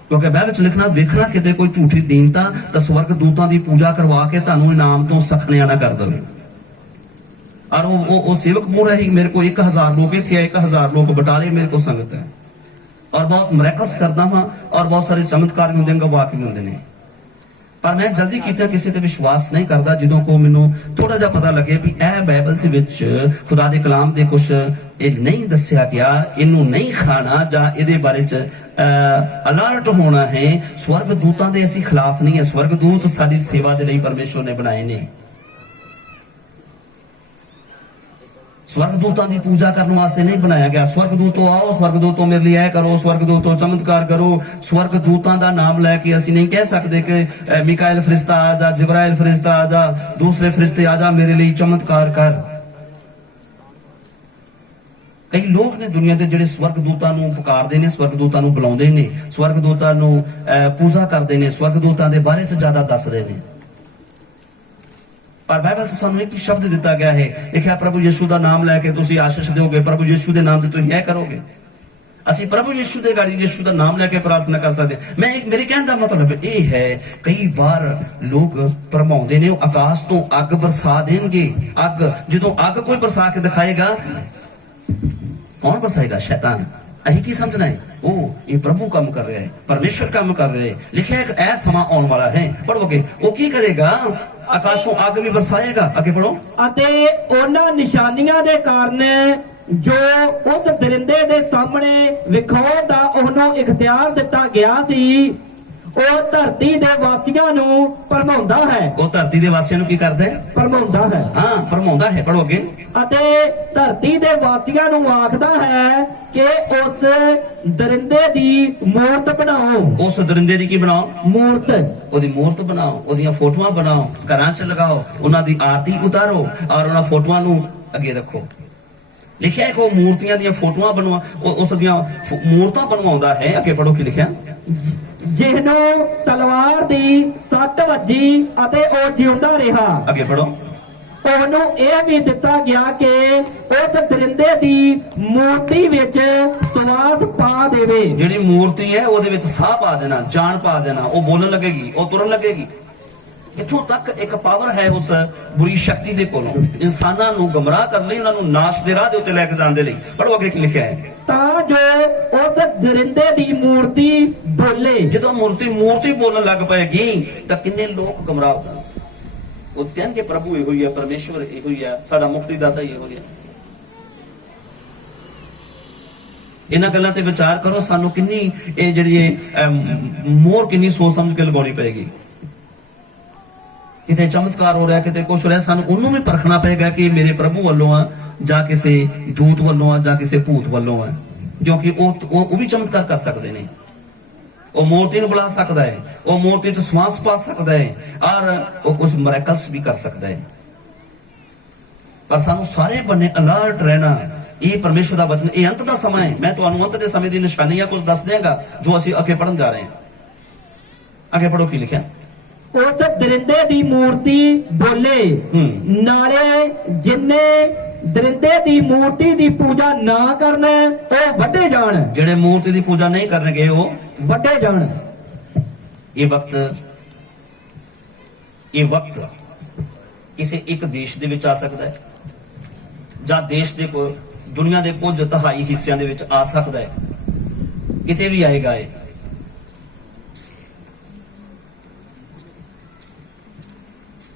ਕਿਉਂਕਿ ਬਾਈਬਲ 'ਚ ਲਿਖਣਾ ਵੇਖਣਾ ਕਿਤੇ ਕੋਈ ਝੂਠੀ ਦੀਨਤਾ ਤਾਂ ਸਵਰਗਦੂਤਾਂ ਦੀ ਪੂਜਾ ਕਰਵਾ ਕੇ ਤੁਹਾਨੂੰ ਇਨਾਮ ਤੋਂ ਸਖਣਿਆ ਨਾ ਕਰ ਦੇਵੇ। और वो सेवक बोल रहे मेरे को 1000 लोग थे, 1000 लोग बटाले मेरे को संगत है और बहुत मिरेकल्स करता हाँ और बहुत सारे चमत्कार भी होंगे, वाक भी होंगे ने। पर मैं जल्दी किया किसी ते विश्वास नहीं करता ਜਦੋਂ को ਮੈਨੂੰ ਥੋੜਾ ਜਿਹਾ ਪਤਾ ਲੱਗੇ ਵੀ ਇਹ ਬਾਈਬਲ ਦੇ ਵਿੱਚ ਖੁਦਾ ਦੇ ਕਲਾਮ ਦੇ ਕੁਝ ਇਹ ਨਹੀਂ ਦੱਸਿਆ ਗਿਆ, ਇਹਨੂੰ ਨਹੀਂ ਖਾਣਾ ਜਾਂ ਇਹਦੇ ਬਾਰੇ ਚ ਅਲਰਟ ਹੋਣਾ ਹੈ। ਸਵਰਗਦੂਤਾਂ ਦੇ ਅਸੀਂ ਖਿਲਾਫ ਨਹੀਂ ਹੈ। ਸਵਰਗਦੂਤ ਸਾਡੀ ਸੇਵਾ ਦੇ ਲਈ ਪਰਮੇਸ਼ਵਰ ਨੇ ਬਣਾਏ ਨੇ। स्वर्गदूतों की पूजा करने वास्ते नहीं बनाया गया। स्वर्गदूतों आओ, स्वर्गदूतों मेरे लिए करो, स्वर्गदूतों चमत्कार करो। स्वर्गदूतों का नाम लैके असी नहीं कह सकते कि मिकाएल फरिश्ता आ जा, जिब्राइल फरिश्ता आ जा, दूसरे फरिश्ते आ जा मेरे लिए चमत्कार कर। कई लोग ने दुनिया के जिहड़े स्वर्गदूतों नूं पुकारदे ने, स्वर्गदूतों नूं बुलाउंदे ने, स्वर्गदूतों नूं पूजा करते ने, स्वर्गदूतों के बारे च ज्यादा दसदे ने। पर बाइबल से सानू एक शब्द दिता गया है, लिखा प्रभु यीशु का नाम लैके तुसी आशीष दोगे, प्रभु यीशु के नाम से तुम यह करोगे। ਅਸੀਂ प्रभु यीशु के गाड़ी यीशु का नाम लैके प्रार्थना कर सकते। मैं मेरे कहने का मतलब ये है, कई बार लोग भरमाउंदे ने आकाश तो अग बरसा देंगे। अग जो अग कोई बरसा के दिखाएगा, कौन बरसाएगा? शैतान। अही की समझना है, ओ ये प्रभु काम कर रहा है, परमेश्वर काम कर रहे हैं। लिखा है ऐ समा आने वाला है, पढ़ोगे वो की करेगा? आकाशों अग भी बरसाएगा। आगे पढ़ो। ਅਤੇ ਉਹਨਾਂ ਨਿਸ਼ਾਨੀਆਂ ਦੇ ਕਾਰਨ ਜੋ ਉਸ ਦਰਿੰਦੇ ਦੇ ਸਾਹਮਣੇ ਵਿਖਾਉਣ ਦਾ ਉਹਨੂੰ ਇਖਤਿਆਰ ਦਿੱਤਾ ਗਿਆ ਸੀ, ਉਹ ਧਰਤੀ ਦੇ ਵਾਸੀਆਂ ਨੂੰ ਭਰਮਾਉਂਦਾ ਹੈ। ਉਹ ਧਰਤੀ ਦੇ ਵਾਸੀਆਂ ਨੂੰ ਕੀ ਕਰਦਾ ਹੈ? ਭਰਮਾਉਂਦਾ ਹੈ। ਹਾਂ, ਭਰਮਾਉਂਦਾ ਹੈ। ਪੜੋ ਅੱਗੇ। ਅਤੇ ਧਰਤੀ ਦੇ ਵਾਸੀਆਂ ਨੂੰ ਆਖਦਾ ਹੈ ਕਿ ਉਸ ਦਰਿੰਦੇ ਦੀ ਮੂਰਤ ਬਣਾਓ। ਉਸ ਦਰਿੰਦੇ ਦੀ ਕੀ ਬਣਾਓ? ਮੂਰਤ। ਉਹਦੀ ਮੂਰਤ ਬਣਾਓ, ਉਹਦੀਆਂ ਫੋਟੋਆਂ ਬਣਾਓ, ਘਰਾਂ 'ਚ ਲਗਾਓ, ਉਹਨਾਂ ਦੀ ਆਰਤੀ ਉਤਾਰੋ ਔਰ ਉਹਨਾਂ ਫੋਟੋਆਂ ਨੂੰ ਅੱਗੇ ਰੱਖੋ। ਲਿਖਿਆ ਹੈ ਕਿ ਉਹ ਮੂਰਤੀਆਂ ਦੀਆਂ ਫੋਟੋਆਂ ਬਣਵਾ, ਉਸ ਦੀਆਂ ਮੂਰਤਾਂ ਬਣਵਾਉਂਦਾ ਹੈ। ਅੱਗੇ ਪੜੋ ਕੀ ਲਿਖਿਆ। ਜਿਹਨੂੰ ਤਲਵਾਰ ਦੀ ਸੱਟ ਵੱਜੀ ਅਤੇ ਉਹ ਜਿਉਂਦਾ ਰਿਹਾ। ਅੱਗੇ ਪੜੋ। ਉਹਨੂੰ ਇਹ ਵੀ ਦਿੱਤਾ ਗਿਆ ਕਿ ਉਸ ਦਰਿੰਦੇ ਦੀ ਮੂਰਤੀ ਵਿੱਚ ਸਵਾਸ ਪਾ ਦੇਵੇ। ਜਿਹੜੀ ਮੂਰਤੀ ਹੈ ਉਹਦੇ ਵਿੱਚ ਸਾਹ ਪਾ ਦੇਣਾ, ਜਾਨ ਪਾ ਦੇਣਾ। ਉਹ ਬੋਲਣ ਲੱਗੇਗੀ, ਉਹ ਤੁਰਨ ਲੱਗੇਗੀ। ਇੱਥੋਂ ਤੱਕ ਇੱਕ ਪਾਵਰ ਹੈ ਉਸ ਬੁਰੀ ਸ਼ਕਤੀ ਦੇ ਕੋਲੋਂ, ਇਨਸਾਨਾਂ ਨੂੰ ਗਮਰਾਹ ਕਰਨ ਲਈ, ਉਹਨਾਂ ਨੂੰ ਨਾਸ਼ ਦੇ ਰਾਹ ਦੇ ਉੱਤੇ ਲੈ ਕੇ ਜਾਣ ਦੇ ਲਈ। ਪੜੋ ਅੱਗੇ ਕੀ ਲਿਖਿਆ ਹੈ। ਤਾਂ ਜੋ ਉਸ ਦਰਿੰਦੇ ਦੀ ਮੂਰਤੀ ਬੋਲੇ। ਜਦੋਂ ਮੂਰਤੀ ਬੋਲਣ ਲੱਗ ਪਏਗੀ ਤਾਂ ਕਿੰਨੇ ਲੋਕ ਗਮਰਾਹ ਹੋ ਜਾਣ। ਉਹ ਕਹਿਣਗੇ ਪ੍ਰਭੂ ਇਹੋ ਹੀ ਹੈ, ਪਰਮੇਸ਼ਵਰ ਇਹੋ ਹੀ ਹੈ, ਸਾਡਾ ਮੁਕਤੀਦਾਤਾ ਇਹੋ ਹੀ ਹੈ। ਇਹਨਾਂ ਗੱਲਾਂ ਤੇ ਵਿਚਾਰ ਕਰੋ। ਸਾਨੂੰ ਕਿੰਨੀ ਇਹ ਜਿਹੜੀ ਮੋਹਰ ਕਿੰਨੀ ਸੋਚ ਸਮਝ ਕੇ ਲਗਾਉਣੀ ਪਏਗੀ। ਕਿਤੇ ਚਮਤਕਾਰ ਹੋ ਰਿਹਾ, ਕਿਤੇ ਕੁਛ ਹੋ ਰਿਹਾ, ਸਾਨੂੰ ਉਹਨੂੰ ਵੀ ਪਰਖਣਾ ਪਏਗਾ ਕਿ ਮੇਰੇ ਪ੍ਰਭੂ ਵੱਲੋਂ ਆ ਜਾਂ ਕਿਸੇ ਦੂਤ ਵੱਲੋਂ ਆ ਜਾਂ ਕਿਸੇ ਭੂਤ ਵੱਲੋਂ ਆ। ਕਿਉਂਕਿ ਉਹ ਵੀ ਚਮਤਕਾਰ ਕਰ ਸਕਦੇ ਨੇ। ਉਹ ਮੂਰਤੀ ਨੂੰ ਬੁਲਾ ਸਕਦਾ ਹੈ, ਉਹ ਮੂਰਤੀ 'ਚ ਸਵਾਸ ਪਾ ਸਕਦਾ ਹੈ ਔਰ ਉਹ ਕੁਝ ਮਿਰੈਕਲਸ ਵੀ ਕਰ ਸਕਦਾ ਹੈ। ਪਰ ਸਾਨੂੰ ਸਾਰੇ ਬੰਨੇ ਅਲਰਟ ਰਹਿਣਾ। ਇਹ ਪਰਮੇਸ਼ਵਰ ਦਾ ਵਚਨ, ਇਹ ਅੰਤ ਦਾ ਸਮਾਂ ਹੈ। ਮੈਂ ਤੁਹਾਨੂੰ ਅੰਤ ਦੇ ਸਮੇਂ ਦੀ ਨਿਸ਼ਾਨੀਆਂ ਕੁਝ ਦੱਸ ਦਿਆਂਗਾ ਜੋ ਅਸੀਂ ਅੱਗੇ ਪੜਨ ਜਾ ਰਹੇ ਹਾਂ। ਅੱਗੇ ਪੜੋ ਕੀ ਲਿਖਿਆ। ਉਸ ਦਰਿੰਦੇ ਦੀ ਮੂਰਤੀ ਬੋਲੇ, ਨਾਲੇ ਜਿੰਨੇ ਦਰਿੰਦੇ ਦੀ ਮੂਰਤੀ ਦੀ ਪੂਜਾ ਨਾ ਕਰਨ ਉਹ ਵੱਡੇ ਜਾਣ। ਜਿਹੜੇ ਮੂਰਤੀ ਦੀ ਪੂਜਾ ਨਹੀਂ ਕਰਨਗੇ ਉਹ ਵੱਡੇ ਜਾਣ। ਇਹ ਵਕਤ ਕਿਸੇ ਇੱਕ ਦੇਸ਼ ਦੇ ਵਿੱਚ ਆ ਸਕਦਾ ਹੈ ਜਾਂ ਦੇਸ਼ ਦੇ ਦੁਨੀਆ ਦੇ ਕੁਝ ਤਿਹਾਈ ਹਿੱਸਿਆਂ ਦੇ ਵਿੱਚ ਆ ਸਕਦਾ ਹੈ। ਕਿਤੇ ਵੀ ਆਏਗਾ ਇਹ।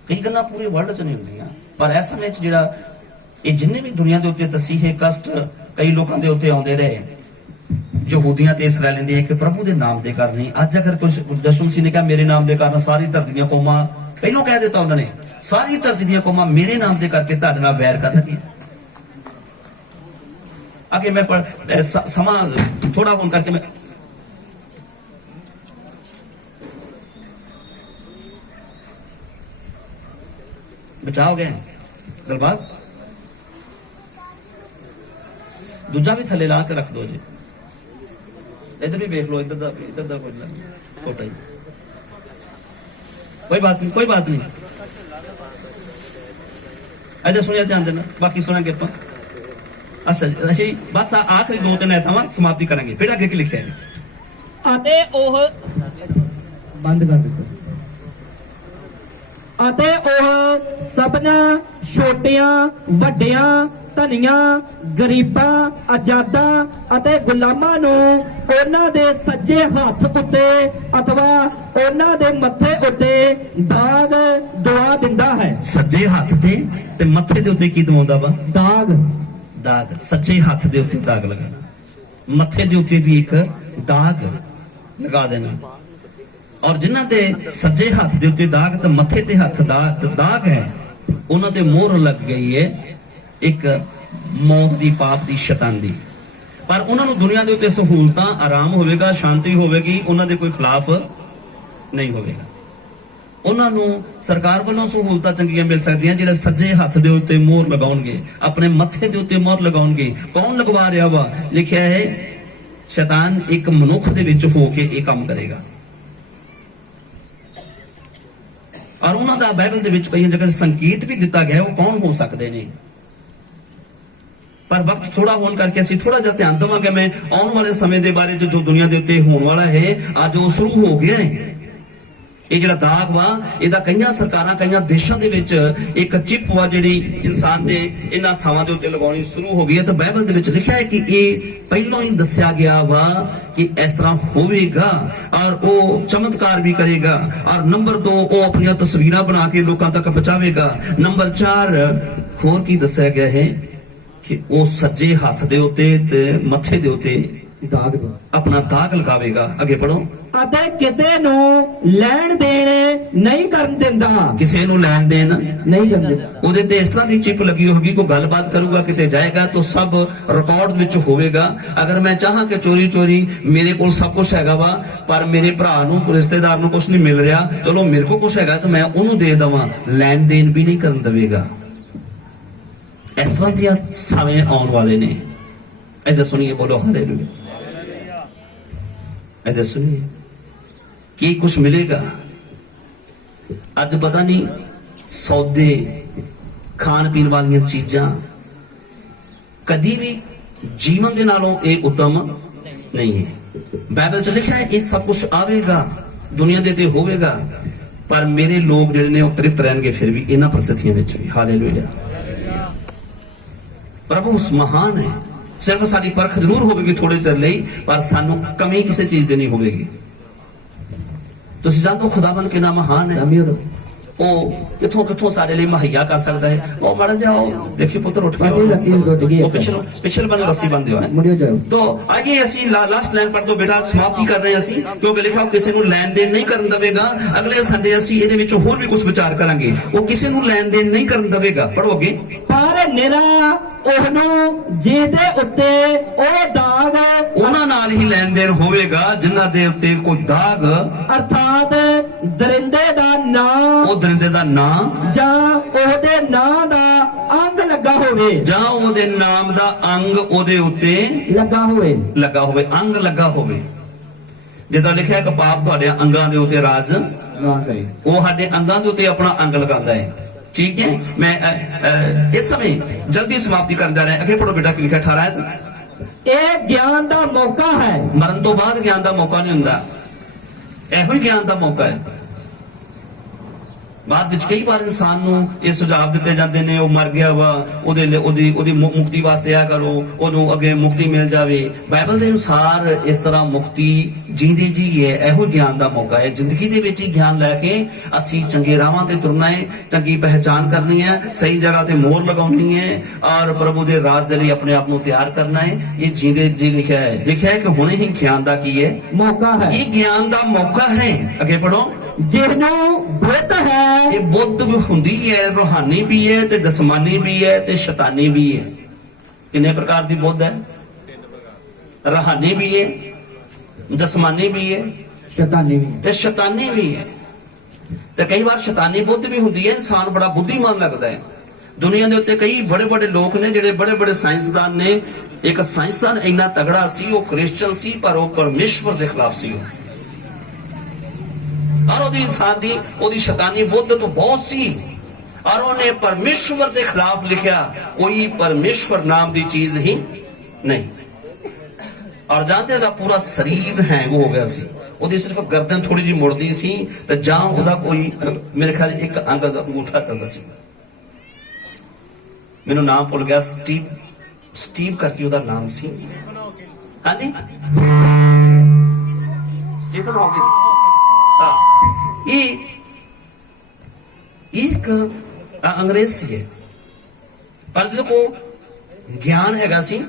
ਕਈ ਗੱਲਾਂ ਪੂਰੇ ਵਰਲਡ 'ਚ ਨਹੀਂ ਹੁੰਦੀਆਂ, ਪਰ ਇਸ ਸਮੇਂ 'ਚ ਜਿਹੜਾ ਇਹ ਜਿੰਨੇ ਵੀ ਦੁਨੀਆ ਦੇ ਉੱਤੇ ਤਸੀਹੇ ਕਸ਼ਟ ਕਈ ਲੋਕਾਂ ਦੇ ਉੱਤੇ ਆਉਂਦੇ ਰਹੇ, ਯਹੂਦੀਆਂ ਤੇ ਇਸਰਾਇਲੀਆਂ ਦੇ, ਕਿ ਪ੍ਰਭੂ ਦੇ ਨਾਮ ਦੇ ਕਾਰਨ ਨਹੀਂ। ਅੱਜ ਅਗਰ ਕੁਝ ਯਿਸੂ ਮਸੀਹ ਨੇ ਕਿਹਾ ਮੇਰੇ ਨਾਮ ਦੇ ਕਾਰਨ ਸਾਰੀ ਧਰਤੀ ਦੀਆਂ ਕੌਮਾਂ, ਪਹਿਲੋਂ ਕਹਿ ਦਿੱਤਾ ਉਹਨਾਂ ਨੇ ਸਾਰੀ ਧਰਤੀ ਦੀਆਂ ਕੌਮਾਂ ਮੇਰੇ ਨਾਮ ਦੇ ਕਰਕੇ ਤੁਹਾਡੇ ਨਾਲ ਵੈਰ ਕਰਨਗੀਆਂ। ਅੱਗੇ ਮੈਂ ਸਮਾਂ ਥੋੜਾ ਹੋਣ ਕਰਕੇ ਮੈਂ ਬਚਾਓ ਗਏ ਦਰਬਾਰ ਦੂਜਾ ਵੀ ਥੱਲੇ ਲਾ ਕੇ ਰੱਖ ਦੋ ਜੀ। इधर भी देख लो, इधर दा कोई नहीं, छोटा ही, कोई बात नहीं, कोई बात नहीं। इधर सुनिए, ध्यान देना, बाकी सुनेंगे अपन। अच्छा जी, बस आखिरी 2-3 आयतां समाप्ति करेंगे, फिर आगे की लिखा है ਅਤੇ ਉਹ ਬੰਦ ਕਰ ਦਿੱਤਾ। ਅਤੇ ਉਹ ਸਭਨਾਂ ਛੋਟਿਆਂ ਵੱਡਿਆਂ ਧਨੀਆਂ ਗਰੀਬਾਂ ਆਜ਼ਾਦਾਂ ਅਤੇ ਗੁਲਾਮਾਂ ਨੂੰ ਉਹਨਾਂ ਦੇ ਸੱਜੇ ਹੱਥ ਉੱਤੇ ਅਥਵਾ ਉਹਨਾਂ ਦੇ ਮੱਥੇ ਉੱਤੇ ਦਾਗ ਦਵਾ ਦਿੰਦਾ ਹੈ। ਸੱਜੇ ਹੱਥ ਤੇ ਮੱਥੇ ਦੇ ਉੱਤੇ ਕੀ ਦਵਾਉਂਦਾ ਵਾ? ਦਾਗ। ਸੱਜੇ ਹੱਥ ਦੇ ਉੱਤੇ ਦਾਗ ਲਗਾਣਾ, ਮੱਥੇ ਦੇ ਉੱਤੇ ਵੀ ਇੱਕ ਦਾਗ ਲਗਾ ਦੇਣਾ। ਔਰ ਜਿਨ੍ਹਾਂ ਦੇ ਸੱਜੇ ਹੱਥ ਦੇ ਉੱਤੇ ਦਾਗ ਤੇ ਮੱਥੇ ਤੇ ਹੱਥ ਦਾ ਦਾਗ ਹੈ, ਉਹਨਾਂ ਤੇ ਮੋਹਰ ਲੱਗ ਗਈ ਹੈ ਇੱਕ ਮੌਤ ਦੀ, ਪਾਪ ਦੀ, ਸ਼ੈਤਾਨ ਦੀ। ਪਰ ਉਹਨਾਂ ਨੂੰ ਦੁਨੀਆ ਦੇ ਉੱਤੇ ਸਹੂਲਤਾਂ, ਆਰਾਮ ਹੋਵੇਗਾ, ਸ਼ਾਂਤੀ ਹੋਵੇਗੀ, ਉਹਨਾਂ ਦੇ ਕੋਈ ਖਿਲਾਫ ਨਹੀਂ ਹੋਵੇਗਾ। ਉਹਨਾਂ ਨੂੰ ਸਰਕਾਰ ਵੱਲੋਂ ਸਹੂਲਤਾਂ ਚੰਗੀਆਂ ਮਿਲ ਸਕਦੀਆਂ ਜਿਹੜੇ ਸੱਜੇ ਹੱਥ ਦੇ ਉੱਤੇ ਮੋਹਰ ਲਗਾਉਣਗੇ, ਆਪਣੇ ਮੱਥੇ ਦੇ ਉੱਤੇ ਮੋਹਰ ਲਗਾਉਣਗੇ। ਕੌਣ ਲਗਵਾ ਰਿਹਾ ਵਾ? ਲਿਖਿਆ ਹੈ ਸ਼ੈਤਾਨ ਇੱਕ ਮਨੁੱਖ ਦੇ ਵਿੱਚ ਹੋ ਕੇ ਇਹ ਕੰਮ ਕਰੇਗਾ। ਔਰ ਉਹਨਾਂ ਦਾ ਬਾਈਬਲ ਦੇ ਵਿੱਚ ਕਈ ਜਗ੍ਹਾ ਸੰਕੇਤ ਵੀ ਦਿੱਤਾ ਗਿਆ ਉਹ ਕੌਣ ਹੋ ਸਕਦੇ ਨੇ। ਪਰ ਵਕਤ ਥੋੜਾ ਹੋਣ ਕਰਕੇ ਅਸੀਂ ਥੋੜਾ ਜਿਹਾ ਧਿਆਨ ਦੇਵਾਂਗੇ। ਮੈਂ ਆਉਣ ਵਾਲੇ ਸਮੇਂ ਦੇ ਬਾਰੇ ਜੋ ਦੁਨੀਆ ਦੇ ਉੱਤੇ ਹੋਣ ਵਾਲਾ ਹੈ, ਅੱਜ ਉਹ ਸ਼ੁਰੂ ਹੋ ਗਿਆ ਹੈ। ਇਹ ਜਿਹੜਾ ਦਾਗ ਵਾ, ਇਹਦਾ ਕਈਆਂ ਸਰਕਾਰਾਂ, ਕਈਆਂ ਦੇਸ਼ਾਂ ਦੇ ਵਿੱਚ ਇੱਕ ਚਿਪ ਵਾ ਜਿਹੜੀ ਇਨਸਾਨ ਦੇ ਇਹਨਾਂ ਥਾਵਾਂ ਦੇ ਉੱਤੇ ਲਗਾਉਣੀ ਸ਼ੁਰੂ ਹੋ ਗਈ ਹੈ। ਤਾਂ ਬਾਈਬਲ ਦੇ ਵਿੱਚ ਲਿਖਿਆ ਹੈ ਕਿ ਇਹ ਪਹਿਲਾਂ ਹੀ ਦੱਸਿਆ ਗਿਆ ਵਾ ਕਿ ਇਸ ਤਰ੍ਹਾਂ ਹੋਵੇਗਾ ਔਰ ਉਹ ਚਮਤਕਾਰ ਵੀ ਕਰੇਗਾ। ਔਰ ਨੰਬਰ 2, ਉਹ ਆਪਣੀਆਂ ਤਸਵੀਰਾਂ ਬਣਾ ਕੇ ਲੋਕਾਂ ਤੱਕ ਪਹੁੰਚਾਵੇਗਾ। ਨੰਬਰ 4, ਹੋਰ ਕੀ ਦੱਸਿਆ ਗਿਆ ਹੈ ਕਿ ਉਹ ਸੱਜੇ ਹੱਥ ਦੇ ਉੱਤੇ ਤੇ ਮੱਥੇ ਦੇ ਉੱਤੇ ਆਪਣਾ ਦਾਗ ਲਗਾਵੇਗਾ। ਅੱਗੇ ਪੜੋ। ਅਤੇ ਕਿਸੇ ਨੂੰ ਲੈਣ ਦੇਣ ਨਹੀਂ ਕਰਨ ਦਿੰਦਾ। ਕਿਸੇ ਨੂੰ ਲੈਣ ਦੇਣ ਨਹੀਂ ਦਿੰਦਾ। ਉਹਦੇ ਤੇ ਇਸ ਤਰ੍ਹਾਂ ਦੀ ਚਿਪ ਲੱਗੀ ਹੋਗੀ, ਕੋਈ ਗੱਲਬਾਤ ਕਰੂਗਾ, ਕਿਤੇ ਜਾਏਗਾ ਤਾਂ ਸਭ ਰਿਕਾਰਡ ਵਿੱਚ ਹੋਵੇਗਾ। ਅਗਰ ਮੈਂ ਚਾਹਾਂ ਕਿ ਚੋਰੀ ਮੇਰੇ ਕੋਲ ਸਭ ਕੁਝ ਹੈਗਾ ਵਾ, ਪਰ ਮੇਰੇ ਭਰਾ ਨੂੰ, ਰਿਸ਼ਤੇਦਾਰ ਨੂੰ ਕੁਝ ਨਹੀਂ ਮਿਲ ਰਿਹਾ, ਚਲੋ ਮੇਰੇ ਕੋਲ ਕੁਝ ਹੈਗਾ ਤਾਂ ਮੈਂ ਉਹਨੂੰ ਦੇ ਦੇਵਾਂ, ਲੈਣ ਦੇਣ ਵੀ ਨਹੀਂ ਕਰਨ ਦੇਵੇਗਾ। ਇਸ ਤਰ੍ਹਾਂ ਦੀਆਂ ਸਮੇਂ ਆਉਣ ਵਾਲੇ ਨੇ। ਇੱਧਰ ਸੁਣੀਏ, ਬੋਲੋ ਹਾਲੇਲੂਇਆ। ਇੱਧਰ ਸੁਣੀਏ ਕੀ ਕੁਝ ਮਿਲੇਗਾ। ਅੱਜ ਪਤਾ ਨਹੀਂ ਸੌਦੇ, ਖਾਣ ਪੀਣ ਵਾਲੀਆਂ ਚੀਜ਼ਾਂ ਕਦੀ ਵੀ ਜੀਵਨ ਦੇ ਨਾਲੋਂ ਇਹ ਉੱਤਮ ਨਹੀਂ ਹੈ। ਬਾਈਬਲ 'ਚ ਲਿਖਿਆ ਹੈ ਇਹ ਸਭ ਕੁਝ ਆਵੇਗਾ, ਦੁਨੀਆ ਦੇ ਤੇ ਹੋਵੇਗਾ, ਪਰ ਮੇਰੇ ਲੋਕ ਜਿਹੜੇ ਨੇ ਉਹ ਤ੍ਰਿਪਤ ਰਹਿਣਗੇ ਫਿਰ ਵੀ ਇਹਨਾਂ ਪ੍ਰਸਥਿਤੀਆਂ ਵਿੱਚ ਵੀ। ਹਾਲੇਲੂਇਆ। ਪ੍ਰਭੂ ਮਹਾਨ ਹੈ। ਸਿਰਫ ਸਾਡੀ ਪਰਖ ਜ਼ਰੂਰ ਹੋਵੇਗੀ ਥੋੜੇ ਚਿਰ ਲਈ, ਪਰ ਸਾਨੂੰ ਕਮੀ ਕਿਸੇ ਚੀਜ਼ ਦੀ ਨਹੀਂ ਹੋਵੇਗੀ। ਤੁਸੀਂ ਜਾਣੋ ਖੁਦਾਵੰਦ ਕਿੰਨਾ ਮਹਾਨ ਹੈ। ਉਹ ਕਿੱਥੋਂ ਸਾਡੇ ਲਈ ਮੁਹੱਈਆ ਕਰ ਸਕਦਾ ਹੈ। ਉਹ ਮੜ ਜਾਓ, ਦੇਖੀ ਪੁੱਤਰ ਉੱਠ ਕੇ ਉਹ ਪਿਛਲੇ ਬੰਨੇ ਰੱਸੀ ਬੰਦੇ ਹੋਏ। तो आगे ਅਸੀਂ ਲਾਸਟ ਲਾਈਨ ਪੜ੍ਹ ਦੋ ਬੇਟਾ, ਸਮਾਪਤੀ ਕਰ ਰਹੇ ਅਸੀਂ, ਕਿਉਂਕਿ ਲਿਖਿਆ ਕਿਸੇ ਨੂੰ ਲੈਣ ਦੇਣ ਨਹੀਂ ਕਰਨ ਦੇਵੇਗਾ। ਅਗਲੇ ਸੰਡੇ ਅਸੀਂ ਇਹਦੇ ਵਿੱਚ ਹੋਰ ਵੀ ਕੁਝ ਵਿਚਾਰ ਕਰਾਂਗੇ। ਉਹ ਕਿਸੇ ਨੂੰ ਲੈਣ ਦੇਣ ਨਹੀਂ ਕਰਨ ਦੇਵੇਗਾ। ਪੜ੍ਹੋ ਅੱਗੇ। ਪਰ ਨਿਰਾ ਉਹਨੂੰ ਜਿਹਦੇ ਉੱਤੇ ਉਹ ਦਾਗ, ਉਹਨਾਂ ਨਾਲ ਹੀ ਲੈਣ ਦੇਣ ਹੋਵੇਗਾ ਜਿਨ੍ਹਾਂ ਦੇ ਉੱਤੇ ਕੋਈ ਦਾਗ, ਅਰਥਾਤ ਦਰਿੰਦੇ ਦਾ ਨਾਂ, ਉਹ ਦਰਿੰਦੇ ਦਾ ਨਾਂ ਜਾਂ ਉਹਦੇ ਨਾਂ ਦਾ ਅੰਗ ਲੱਗਾ ਹੋਵੇ, ਜਾਂ ਉਹਦੇ ਨਾਮ ਦਾ ਅੰਗ ਉਹਦੇ ਉੱਤੇ ਲੱਗਾ ਹੋਵੇ, ਅੰਗ ਲੱਗਾ ਹੋਵੇ। ਜਿੱਦਾਂ ਲਿਖਿਆ ਕਿ ਪਾਪ ਤੁਹਾਡੇ ਅੰਗਾਂ ਦੇ ਉੱਤੇ ਰਾਜ ਨਾ ਕਰੇ। ਉਹ ਸਾਡੇ ਅੰਗਾਂ ਦੇ ਉੱਤੇ ਆਪਣਾ ਅੰਗ ਲਗਾਉਂਦਾ ਹੈ। ठीक है, मैं इस समय जल्दी समाप्ति कर जा रहा है। अगे पढ़ो बेटा, कि लिखा 18 है। ਇਹ ਗਿਆਨ ਦਾ ਮੌਕਾ ਹੈ। मरण तो बाद ज्ञान का मौका नहीं हुंदा, ਇਹੋ ਹੀ ज्ञान का मौका है। ਬਾਅਦ ਵਿੱਚ ਕਈ ਵਾਰ ਇਨਸਾਨ ਨੂੰ ਇਹ ਸੁਝਾਅ ਦਿੱਤੇ ਜਾਂਦੇ ਨੇ, ਉਹ ਮਰ ਗਿਆ ਵਾ, ਉਹਦੀ ਮੁਕਤੀ ਵਾਸਤੇ ਆ ਕਰੋ, ਉਹਨੂੰ ਅੱਗੇ ਮੁਕਤੀ ਮਿਲ ਜਾਵੇ। ਬਾਈਬਲ ਦੇ ਅਨੁਸਾਰ ਇਸ ਤਰ੍ਹਾਂ ਮੁਕਤੀ ਜੀਂਦੇ ਜੀ ਹੈ, ਇਹੋ ਗਿਆਨ ਦਾ ਮੌਕਾ ਹੈ। ਜ਼ਿੰਦਗੀ ਦੇ ਵਿੱਚ ਹੀ ਗਿਆਨ ਲੈ ਕੇ ਅਸੀਂ ਚੰਗੇ ਰਾਹਾਂ ਤੇ ਤੁਰਨਾ ਹੈ, ਚੰਗੀ ਪਹਿਚਾਨ ਕਰਨੀ ਹੈ, ਸਹੀ ਜਗ੍ਹਾ ਤੇ ਮੋਹਰ ਲਗਾਉਣੀ ਹੈ ਔਰ ਪ੍ਰਭੂ ਦੇ ਰਾਜ ਦੇ ਲਈ ਆਪਣੇ ਆਪ ਨੂੰ ਤਿਆਰ ਕਰਨਾ ਹੈ। ਇਹ ਜੀਂਦੇ ਜੀ ਲਿਖਿਆ ਹੈ ਕਿ ਹੁਣੇ ਹੀ ਗਿਆਨ ਦਾ ਕੀ ਹੈ? ਮੌਕਾ ਹੈ। ਇਹ ਗਿਆਨ ਦਾ ਮੌਕਾ ਹੈ। ਅੱਗੇ ਪੜੋ। ਜਿਹਨੂੰ ਬੁੱਧ ਹੈ, ਇਹ ਬੁੱਧ ਵੀ ਹੁੰਦੀ ਹੈ, ਰੂਹਾਨੀ ਵੀ ਹੈ ਤੇ ਜਸਮਾਨੀ ਵੀ ਹੈ ਤੇ ਸ਼ੈਤਾਨੀ ਵੀ ਹੈ। ਕਿੰਨੇ ਪ੍ਰਕਾਰ ਦੀ ਬੁੱਧ ਹੈ? ਰੂਹਾਨੀ ਵੀ ਹੈ, ਜਸਮਾਨੀ ਵੀ ਹੈ ਸ਼ੈਤਾਨੀ ਵੀ। ਤੇ ਸ਼ੈਤਾਨੀ ਵੀ ਹੈ। ਤੇ ਕਈ ਵਾਰ ਸ਼ੈਤਾਨੀ ਬੁੱਧ ਵੀ ਹੁੰਦੀ ਹੈ। ਇਨਸਾਨ ਬੜਾ ਬੁੱਧੀਮਾਨ ਲੱਗਦਾ ਹੈ। ਦੁਨੀਆ ਦੇ ਉੱਤੇ ਕਈ ਬੜੇ ਬੜੇ ਲੋਕ ਨੇ ਜਿਹੜੇ ਬੜੇ ਬੜੇ ਸਾਇੰਸਦਾਨ ਨੇ। ਇੱਕ ਸਾਇੰਸਦਾਨ ਇੰਨਾ ਤਗੜਾ ਸੀ, ਉਹ ਕ੍ਰਿਸਚਨ ਸੀ ਪਰ ਉਹ ਪਰਮੇਸ਼ਵਰ ਦੇ ਖਿਲਾਫ ਸੀ। ਔਰ ਉਹਦੀ ਇਨਸਾਨ ਦੀ ਉਹਦੀ ਸ਼ੈਤਾਨੀ ਬੁੱਧ ਤੋਂ ਬਹੁਤ ਸੀ ਔਰ ਉਹਨੇ ਪਰਮੇਸ਼ਵਰ ਦੇ ਖਿਲਾਫ ਲਿਖਿਆ, ਕੋਈ ਪਰਮੇਸ਼ਵਰ ਨਾਮ ਦੀ ਚੀਜ਼ ਹੀ ਨਹੀਂ। ਔਰ ਜਾਂਦੇ ਦਾ ਪੂਰਾ ਸਰੀਰ ਹੈਂਗ ਹੋ ਗਿਆ ਸੀ। ਉਹਦੀ ਸਿਰਫ ਗਰਦਨ ਥੋੜੀ ਜਿਹੀ ਮੁੜਦੀ ਸੀ ਤੇ ਜਾਂ ਉਹਦਾ ਕੋਈ ਮੇਰੇ ਖਿਆਲ ਇੱਕ ਅੰਗ ਦਾ ਅੰਗੂਠਾ ਚੱਲਦਾ ਸੀ। ਮੈਨੂੰ ਨਾਮ ਭੁੱਲ ਗਿਆ। ਸਟੀਵ ਕਰਕੇ ਉਹਦਾ ਨਾਮ ਸੀ। ਹਾਂਜੀ, ਸਟੀਫਨ ਹੌਕਿੰਸ। ਇਹ ਇੱਕ ਅੰਗਰੇਜ਼ ਸੀ ਪਰ ਦੇਖੋ ਗਿਆਨ ਹੈਗਾ ਸੀ,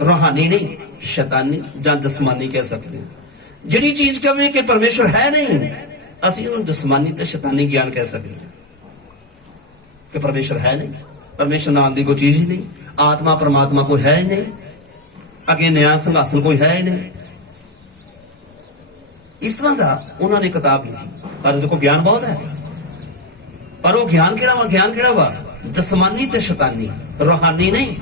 ਰੂਹਾਨੀ ਨਹੀਂ, ਸ਼ੈਤਾਨੀ ਜਾਂ ਜਸਮਾਨੀ ਕਹਿ ਸਕਦੇ ਹਾਂ। ਜਿਹੜੀ ਚੀਜ਼ ਕਹੇ ਕਿ ਪਰਮੇਸ਼ਰ ਹੈ ਨਹੀਂ, ਅਸੀਂ ਉਹਨੂੰ ਜਸਮਾਨੀ ਤੇ ਸ਼ੈਤਾਨੀ ਗਿਆਨ ਕਹਿ ਸਕਦੇ ਹਾਂ ਕਿ ਪਰਮੇਸ਼ਰ ਹੈ ਨਹੀਂ, ਪਰਮੇਸ਼ਰ ਨਾਮ ਦੀ ਕੋਈ ਚੀਜ਼ ਹੀ ਨਹੀਂ, ਆਤਮਾ ਪਰਮਾਤਮਾ ਕੋਈ ਹੈ ਹੀ ਨਹੀਂ, ਅੱਗੇ ਨਿਆਂ ਸਿੰਘਾਸਨ ਕੋਈ ਹੈ ਹੀ ਨਹੀਂ। ਇਸ ਤਰ੍ਹਾਂ ਦਾ ਉਹਨਾਂ ਨੇ ਕਿਤਾਬ ਲਿਖੀ। ਪਰ ਦੇਖੋ ਗਿਆਨ ਬਹੁਤ ਹੈ, ਪਰ ਉਹ ਗਿਆਨ ਕਿਹੜਾ ਵਾ? ਜਸਮਾਨੀ ਤੇ ਸ਼ੈਤਾਨੀ, ਰੂਹਾਨੀ ਨਹੀਂ।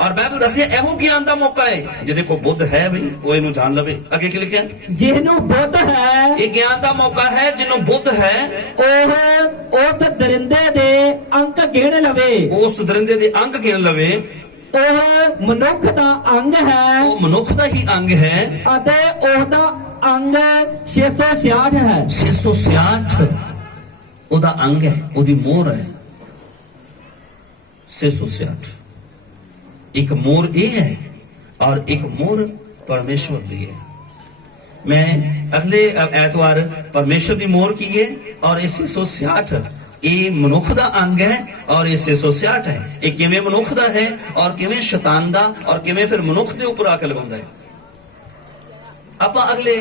ਔਰ ਬਾਈਬਲ ਦੱਸਦੀ ਹੈ ਇਹੋ ਗਿਆਨ ਦਾ ਮੌਕਾ ਹੈ ਜਿਹਦੇ ਕੋਲ ਬੁੱਧ ਹੈ ਬਈ ਉਹ ਇਹਨੂੰ ਜਾਣ ਲਵੇ। ਅੱਗੇ ਕੀ ਲਿਖਿਆ? ਜਿਹਨੂੰ ਬੁੱਧ ਹੈ, ਇਹ ਗਿਆਨ ਦਾ ਮੌਕਾ ਹੈ ਜਿਹਨੂੰ ਬੁੱਧ ਹੈ, ਉਹ ਉਸ ਦਰਿੰਦੇ ਦੇ ਅੰਕ ਗਿਣ ਲਵੇ। ਉਸ ਦਰਿੰਦੇ ਦੇ ਅੰਗ ਗਿਣ ਲਵੇ। ਉਹ ਮਨੁੱਖ ਦਾ ਅੰਗ ਹੈ, ਉਹ ਮਨੁੱਖ ਦਾ ਹੀ ਅੰਗ ਹੈ ਅਤੇ ਉਹਦਾ ਅੰਗ 666 ਹੈ। 666 ਉਹਦਾ ਅੰਗ ਹੈ, ਉਹਦੀ ਮੋਹਰ ਹੈ 666। ਇੱਕ ਮੋਹਰ ਇਹ ਹੈ ਔਰ ਇੱਕ ਮੋਹਰ ਪਰਮੇਸ਼ਵਰ ਦੀ ਹੈ। ਮੈਂ ਅਗਲੇ ਐਤਵਾਰ ਪਰਮੇਸ਼ਵਰ ਦੀ ਮੋਹਰ ਕੀ ਹੈ ਔਰ ਇਹ 666 ਇਹ ਮਨੁੱਖ ਦਾ ਅੰਗ ਹੈ ਔਰ ਇਹ 666 ਹੈ। ਇਹ ਕਿਵੇਂ ਮਨੁੱਖ ਦਾ ਹੈ ਔਰ ਕਿਵੇਂ ਸ਼ੈਤਾਨ ਦਾ ਔਰ ਕਿਵੇਂ ਫਿਰ ਮਨੁੱਖ ਦੇ ਉੱਪਰ ਆ ਕੇ ਲਗਾਉਂਦਾ ਹੈ। ਆਪਾਂ ਅਗਲੇ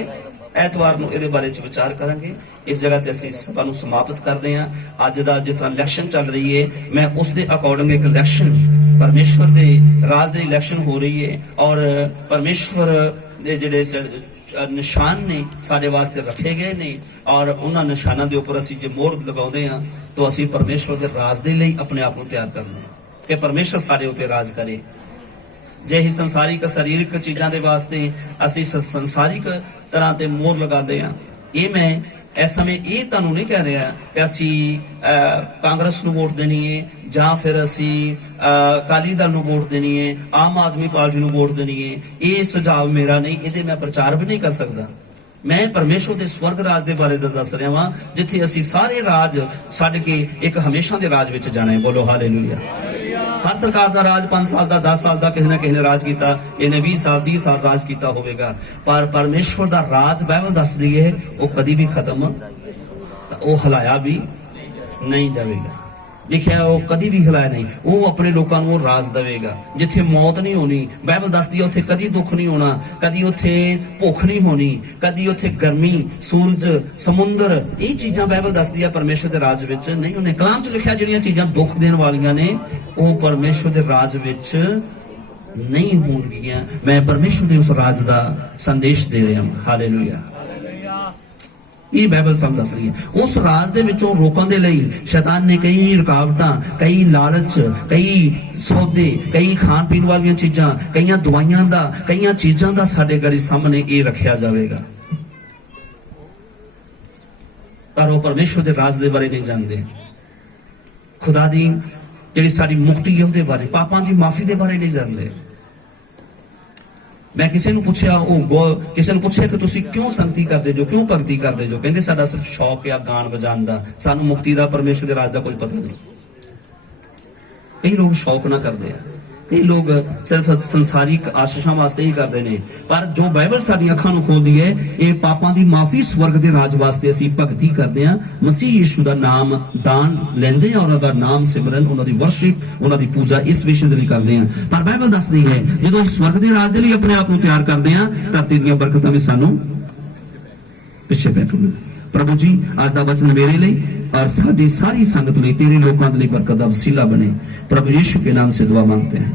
ਐਤਵਾਰ ਨੂੰ ਇਹਦੇ ਬਾਰੇ ਚ ਵਿਚਾਰ ਕਰਾਂਗੇ। ਇਸ ਜਗ੍ਹਾ ਤੇ ਅਸੀਂ ਸਭਾ ਨੂੰ ਸਮਾਪਤ ਕਰਦੇ ਹਾਂ। ਅੱਜ ਦਾ ਜਿਸ ਤਰ੍ਹਾਂ ਇਲੈਕਸ਼ਨ ਚੱਲ ਰਹੀ ਹੈ, ਮੈਂ ਉਸ ਦੇ ਅਕੋਰਡਿੰਗ ਇੱਕ ਇਲੈਕਸ਼ਨ, ਪਰਮੇਸ਼ਵਰ ਦੇ ਰਾਜ ਦੀ ਇਲੈਕਸ਼ਨ ਹੋ ਰਹੀ ਹੈ ਔਰ ਪਰਮੇਸ਼ਵਰ ਦੇ ਜਿਹੜੇ ਨਿਸ਼ਾਨ ਨੇ ਸਾਡੇ ਵਾਸਤੇ ਰੱਖੇ ਗਏ ਨੇ ਔਰ ਉਹਨਾਂ ਨਿਸ਼ਾਨਾਂ ਦੇ ਉੱਪਰ ਅਸੀਂ ਜੇ ਮੋਹਰ ਲਗਾਉਂਦੇ ਹਾਂ ਤਾਂ ਅਸੀਂ ਪਰਮੇਸ਼ਵਰ ਦੇ ਰਾਜ ਦੇ ਲਈ ਆਪਣੇ ਆਪ ਨੂੰ ਤਿਆਰ ਕਰਨਾ ਹੈ ਕਿ ਪਰਮੇਸ਼ਵਰ ਸਾਡੇ ਉੱਤੇ ਰਾਜ ਕਰੇ। ਜੇ ਹੀ ਸੰਸਾਰਿਕ ਸਰੀਰਕ ਚੀਜ਼ਾਂ ਦੇ ਵਾਸਤੇ ਅਸੀਂ ਸੰਸਾਰਿਕ ਤਰ੍ਹਾਂ ਤੇ ਮੋਹਰ ਲਗਾਉਂਦੇ ਹਾਂ। ਇਹ ਮੈਂ ਇਸ ਸਮੇਂ ਇਹ ਤੁਹਾਨੂੰ ਨਹੀਂ ਕਹਿ ਰਿਹਾ ਕਿ ਅਸੀਂ ਕਾਂਗਰਸ ਨੂੰ ਵੋਟ ਦੇਣੀ ਹੈ ਜਾਂ ਫਿਰ ਅਸੀਂ ਅਕਾਲੀ ਦਲ ਨੂੰ ਵੋਟ ਦੇਣੀ ਹੈ, ਆਮ ਆਦਮੀ ਪਾਰਟੀ ਨੂੰ ਵੋਟ ਦੇਣੀ ਹੈ। ਇਹ ਸੁਝਾਅ ਮੇਰਾ ਨਹੀਂ, ਇਹਦੇ ਮੈਂ ਪ੍ਰਚਾਰ ਵੀ ਨਹੀਂ ਕਰ ਸਕਦਾ। ਮੈਂ ਪਰਮੇਸ਼ਵਰ ਦੇ ਸਵਰਗ ਰਾਜ ਦੇ ਬਾਰੇ ਦੱਸ ਰਿਹਾ ਵਾਂ ਜਿੱਥੇ ਅਸੀਂ ਸਾਰੇ ਰਾਜ ਛੱਡ ਕੇ ਇੱਕ ਹਮੇਸ਼ਾ ਦੇ ਰਾਜ ਵਿੱਚ ਜਾਣਾ ਹੈ। ਬੋਲੋ ਹਾਲੇਲੂਇਆ। ਹਰ ਸਰਕਾਰ ਦਾ ਰਾਜ 5 ਸਾਲ ਦਾ 10 ਸਾਲ ਦਾ ਕਿਸੇ ਨਾ ਕਿਸੇ ਨੇ ਰਾਜ ਕੀਤਾ, ਇਹਨੇ 20 ਸਾਲ 30 ਸਾਲ ਰਾਜ ਕੀਤਾ ਹੋਵੇਗਾ, ਪਰ ਪਰਮੇਸ਼ਵਰ ਦਾ ਰਾਜ ਬਾਈਬਲ ਦੱਸਦੀ ਹੈ ਉਹ ਕਦੀ ਵੀ ਖਤਮ ਤਾਂ ਉਹ ਹਿਲਾਇਆ ਵੀ ਨਹੀਂ ਜਾਵੇਗਾ। ਲਿਖਿਆ ਉਹ ਕਦੀ ਵੀ ਹਿਲਾਇਆ ਨਹੀਂ। ਉਹ ਆਪਣੇ ਲੋਕਾਂ ਨੂੰ ਉਹ ਰਾਜ ਦੇਵੇਗਾ ਜਿੱਥੇ ਮੌਤ ਨਹੀਂ ਹੋਣੀ। ਬਾਈਬਲ ਦੱਸਦੀ ਹੈ ਉੱਥੇ ਕਦੀ ਦੁੱਖ ਨਹੀਂ ਹੋਣਾ, ਕਦੀ ਉੱਥੇ ਭੁੱਖ ਨਹੀਂ ਹੋਣੀ, ਕਦੀ ਉੱਥੇ ਗਰਮੀ, ਸੂਰਜ, ਸਮੁੰਦਰ, ਇਹ ਚੀਜ਼ਾਂ ਬਾਈਬਲ ਦੱਸਦੀ ਹੈ ਪਰਮੇਸ਼ਵਰ ਦੇ ਰਾਜ ਵਿੱਚ ਨਹੀਂ। ਉਹਨੇ ਕਲਾਮ 'ਚ ਲਿਖਿਆ ਜਿਹੜੀਆਂ ਚੀਜ਼ਾਂ ਦੁੱਖ ਦੇਣ ਵਾਲੀਆਂ ਨੇ ਉਹ ਪਰਮੇਸ਼ਵਰ ਦੇ ਰਾਜ ਵਿੱਚ ਨਹੀਂ ਹੋਣਗੀਆਂ। ਮੈਂ ਪਰਮੇਸ਼ਵਰ ਦੇ ਉਸ ਰਾਜ ਦਾ ਸੰਦੇਸ਼ ਦੇ ਰਿਹਾ ਹਾਂ। ਹਾਲੇਲੂਇਆ। ਇਹ ਬਾਈਬਲ ਸਾਨੂੰ ਦੱਸ ਰਹੀ ਹੈ। ਉਸ ਰਾਜ ਦੇ ਵਿੱਚੋਂ ਰੋਕਣ ਦੇ ਲਈ ਸ਼ੈਤਾਨ ਨੇ ਕਈ ਰੁਕਾਵਟਾਂ, ਕਈ ਲਾਲਚ, ਕਈ ਸੌਦੇ, ਕਈ ਖਾਣ ਪੀਣ ਵਾਲੀਆਂ ਚੀਜ਼ਾਂ, ਕਈਆਂ ਦਵਾਈਆਂ ਦਾ, ਕਈਆਂ ਚੀਜ਼ਾਂ ਦਾ ਸਾਡੇ ਗੜੀ ਸਾਹਮਣੇ ਇਹ ਰੱਖਿਆ ਜਾਵੇਗਾ। ਪਰ ਉਹ ਪਰਮੇਸ਼ਵਰ ਦੇ ਰਾਜ ਦੇ ਬਾਰੇ ਨਹੀਂ ਜਾਣਦੇ। ਖੁਦਾ ਦੀ ਜਿਹੜੀ ਸਾਡੀ ਮੁਕਤੀ ਹੈ ਉਹਦੇ ਬਾਰੇ, ਪਾਪਾਂ ਦੀ ਮਾਫੀ ਦੇ ਬਾਰੇ ਨਹੀਂ ਜਾਣਦੇ। मैं किसी ਨੂੰ ਪੁੱਛਿਆ ਕਿਸੇ ਨੂੰ ਪੁੱਛਿਆ ਕਿ ਤੁਸੀਂ ਕਿਉਂ ਸੰਗਤੀ ਕਰਦੇ ਜੋ ਕਿਉਂ ਭਗਤੀ ਕਰਦੇ ਜੋ ਕਹਿੰਦੇ ਸਾਡਾ ਸਿਰਫ ਸ਼ੌਕ ਹੈ ਗਾਣ ਵਜਾਉਣ ਦਾ ਸਾਨੂੰ ਮੁਕਤੀ ਦਾ ਪਰਮੇਸ਼ਰ ਦੇ ਰਾਜ ਦਾ ਕੋਈ ਪਤਾ ਨਹੀਂ ਇਹ ਲੋਕ ਸ਼ੌਕ ਨਾ ਕਰਦੇ ਆ ਇਹ ਲੋਕ ਸਿਰਫ ਸੰਸਾਰਿਕ ਆਸ਼ੀਸ਼ਾਂ ਵਾਸਤੇ ਹੀ ਕਰਦੇ ਨੇ ਪਰ ਜੋ ਬਾਈਬਲ ਸਾਡੀਆਂ ਅੱਖਾਂ ਨੂੰ ਖੋਲਦੀ ਹੈ ਇਹ ਪਾਪਾਂ ਦੀ ਮਾਫੀ ਸਵਰਗ ਦੇ ਰਾਜ ਵਾਸਤੇ ਅਸੀਂ ਭਗਤੀ ਕਰਦੇ ਹਾਂ ਮਸੀਹ ਯਿਸੂ ਦਾ ਨਾਮ ਦਾਨ ਲੈਂਦੇ ਹਾਂ ਉਹਨਾਂ ਦਾ ਨਾਮ ਸਿਮਰਨ ਉਹਨਾਂ ਦੀ ਵਰਸ਼ਿਪ ਉਹਨਾਂ ਦੀ ਪੂਜਾ ਇਸ ਵਿਸ਼ੇ ਦੇ ਲਈ ਕਰਦੇ ਹਾਂ ਪਰ ਬਾਈਬਲ ਦੱਸਦੀ ਹੈ ਜਦੋਂ ਅਸੀਂ ਸਵਰਗ ਦੇ ਰਾਜ ਦੇ ਲਈ ਆਪਣੇ ਆਪ ਨੂੰ ਤਿਆਰ ਕਰਦੇ ਹਾਂ ਧਰਤੀ ਦੀਆਂ ਬਰਕਤਾਂ ਵੀ ਸਾਨੂੰ ਪਿੱਛੇ ਪੈ ਕਰੂਗੀ प्रभु जी आज का वचन मेरे लिए और सारी संगत लिए तेरे लोगों के लिए बरकत का वसीला बने प्रभु यीशु के नाम से दुआ मांगते हैं।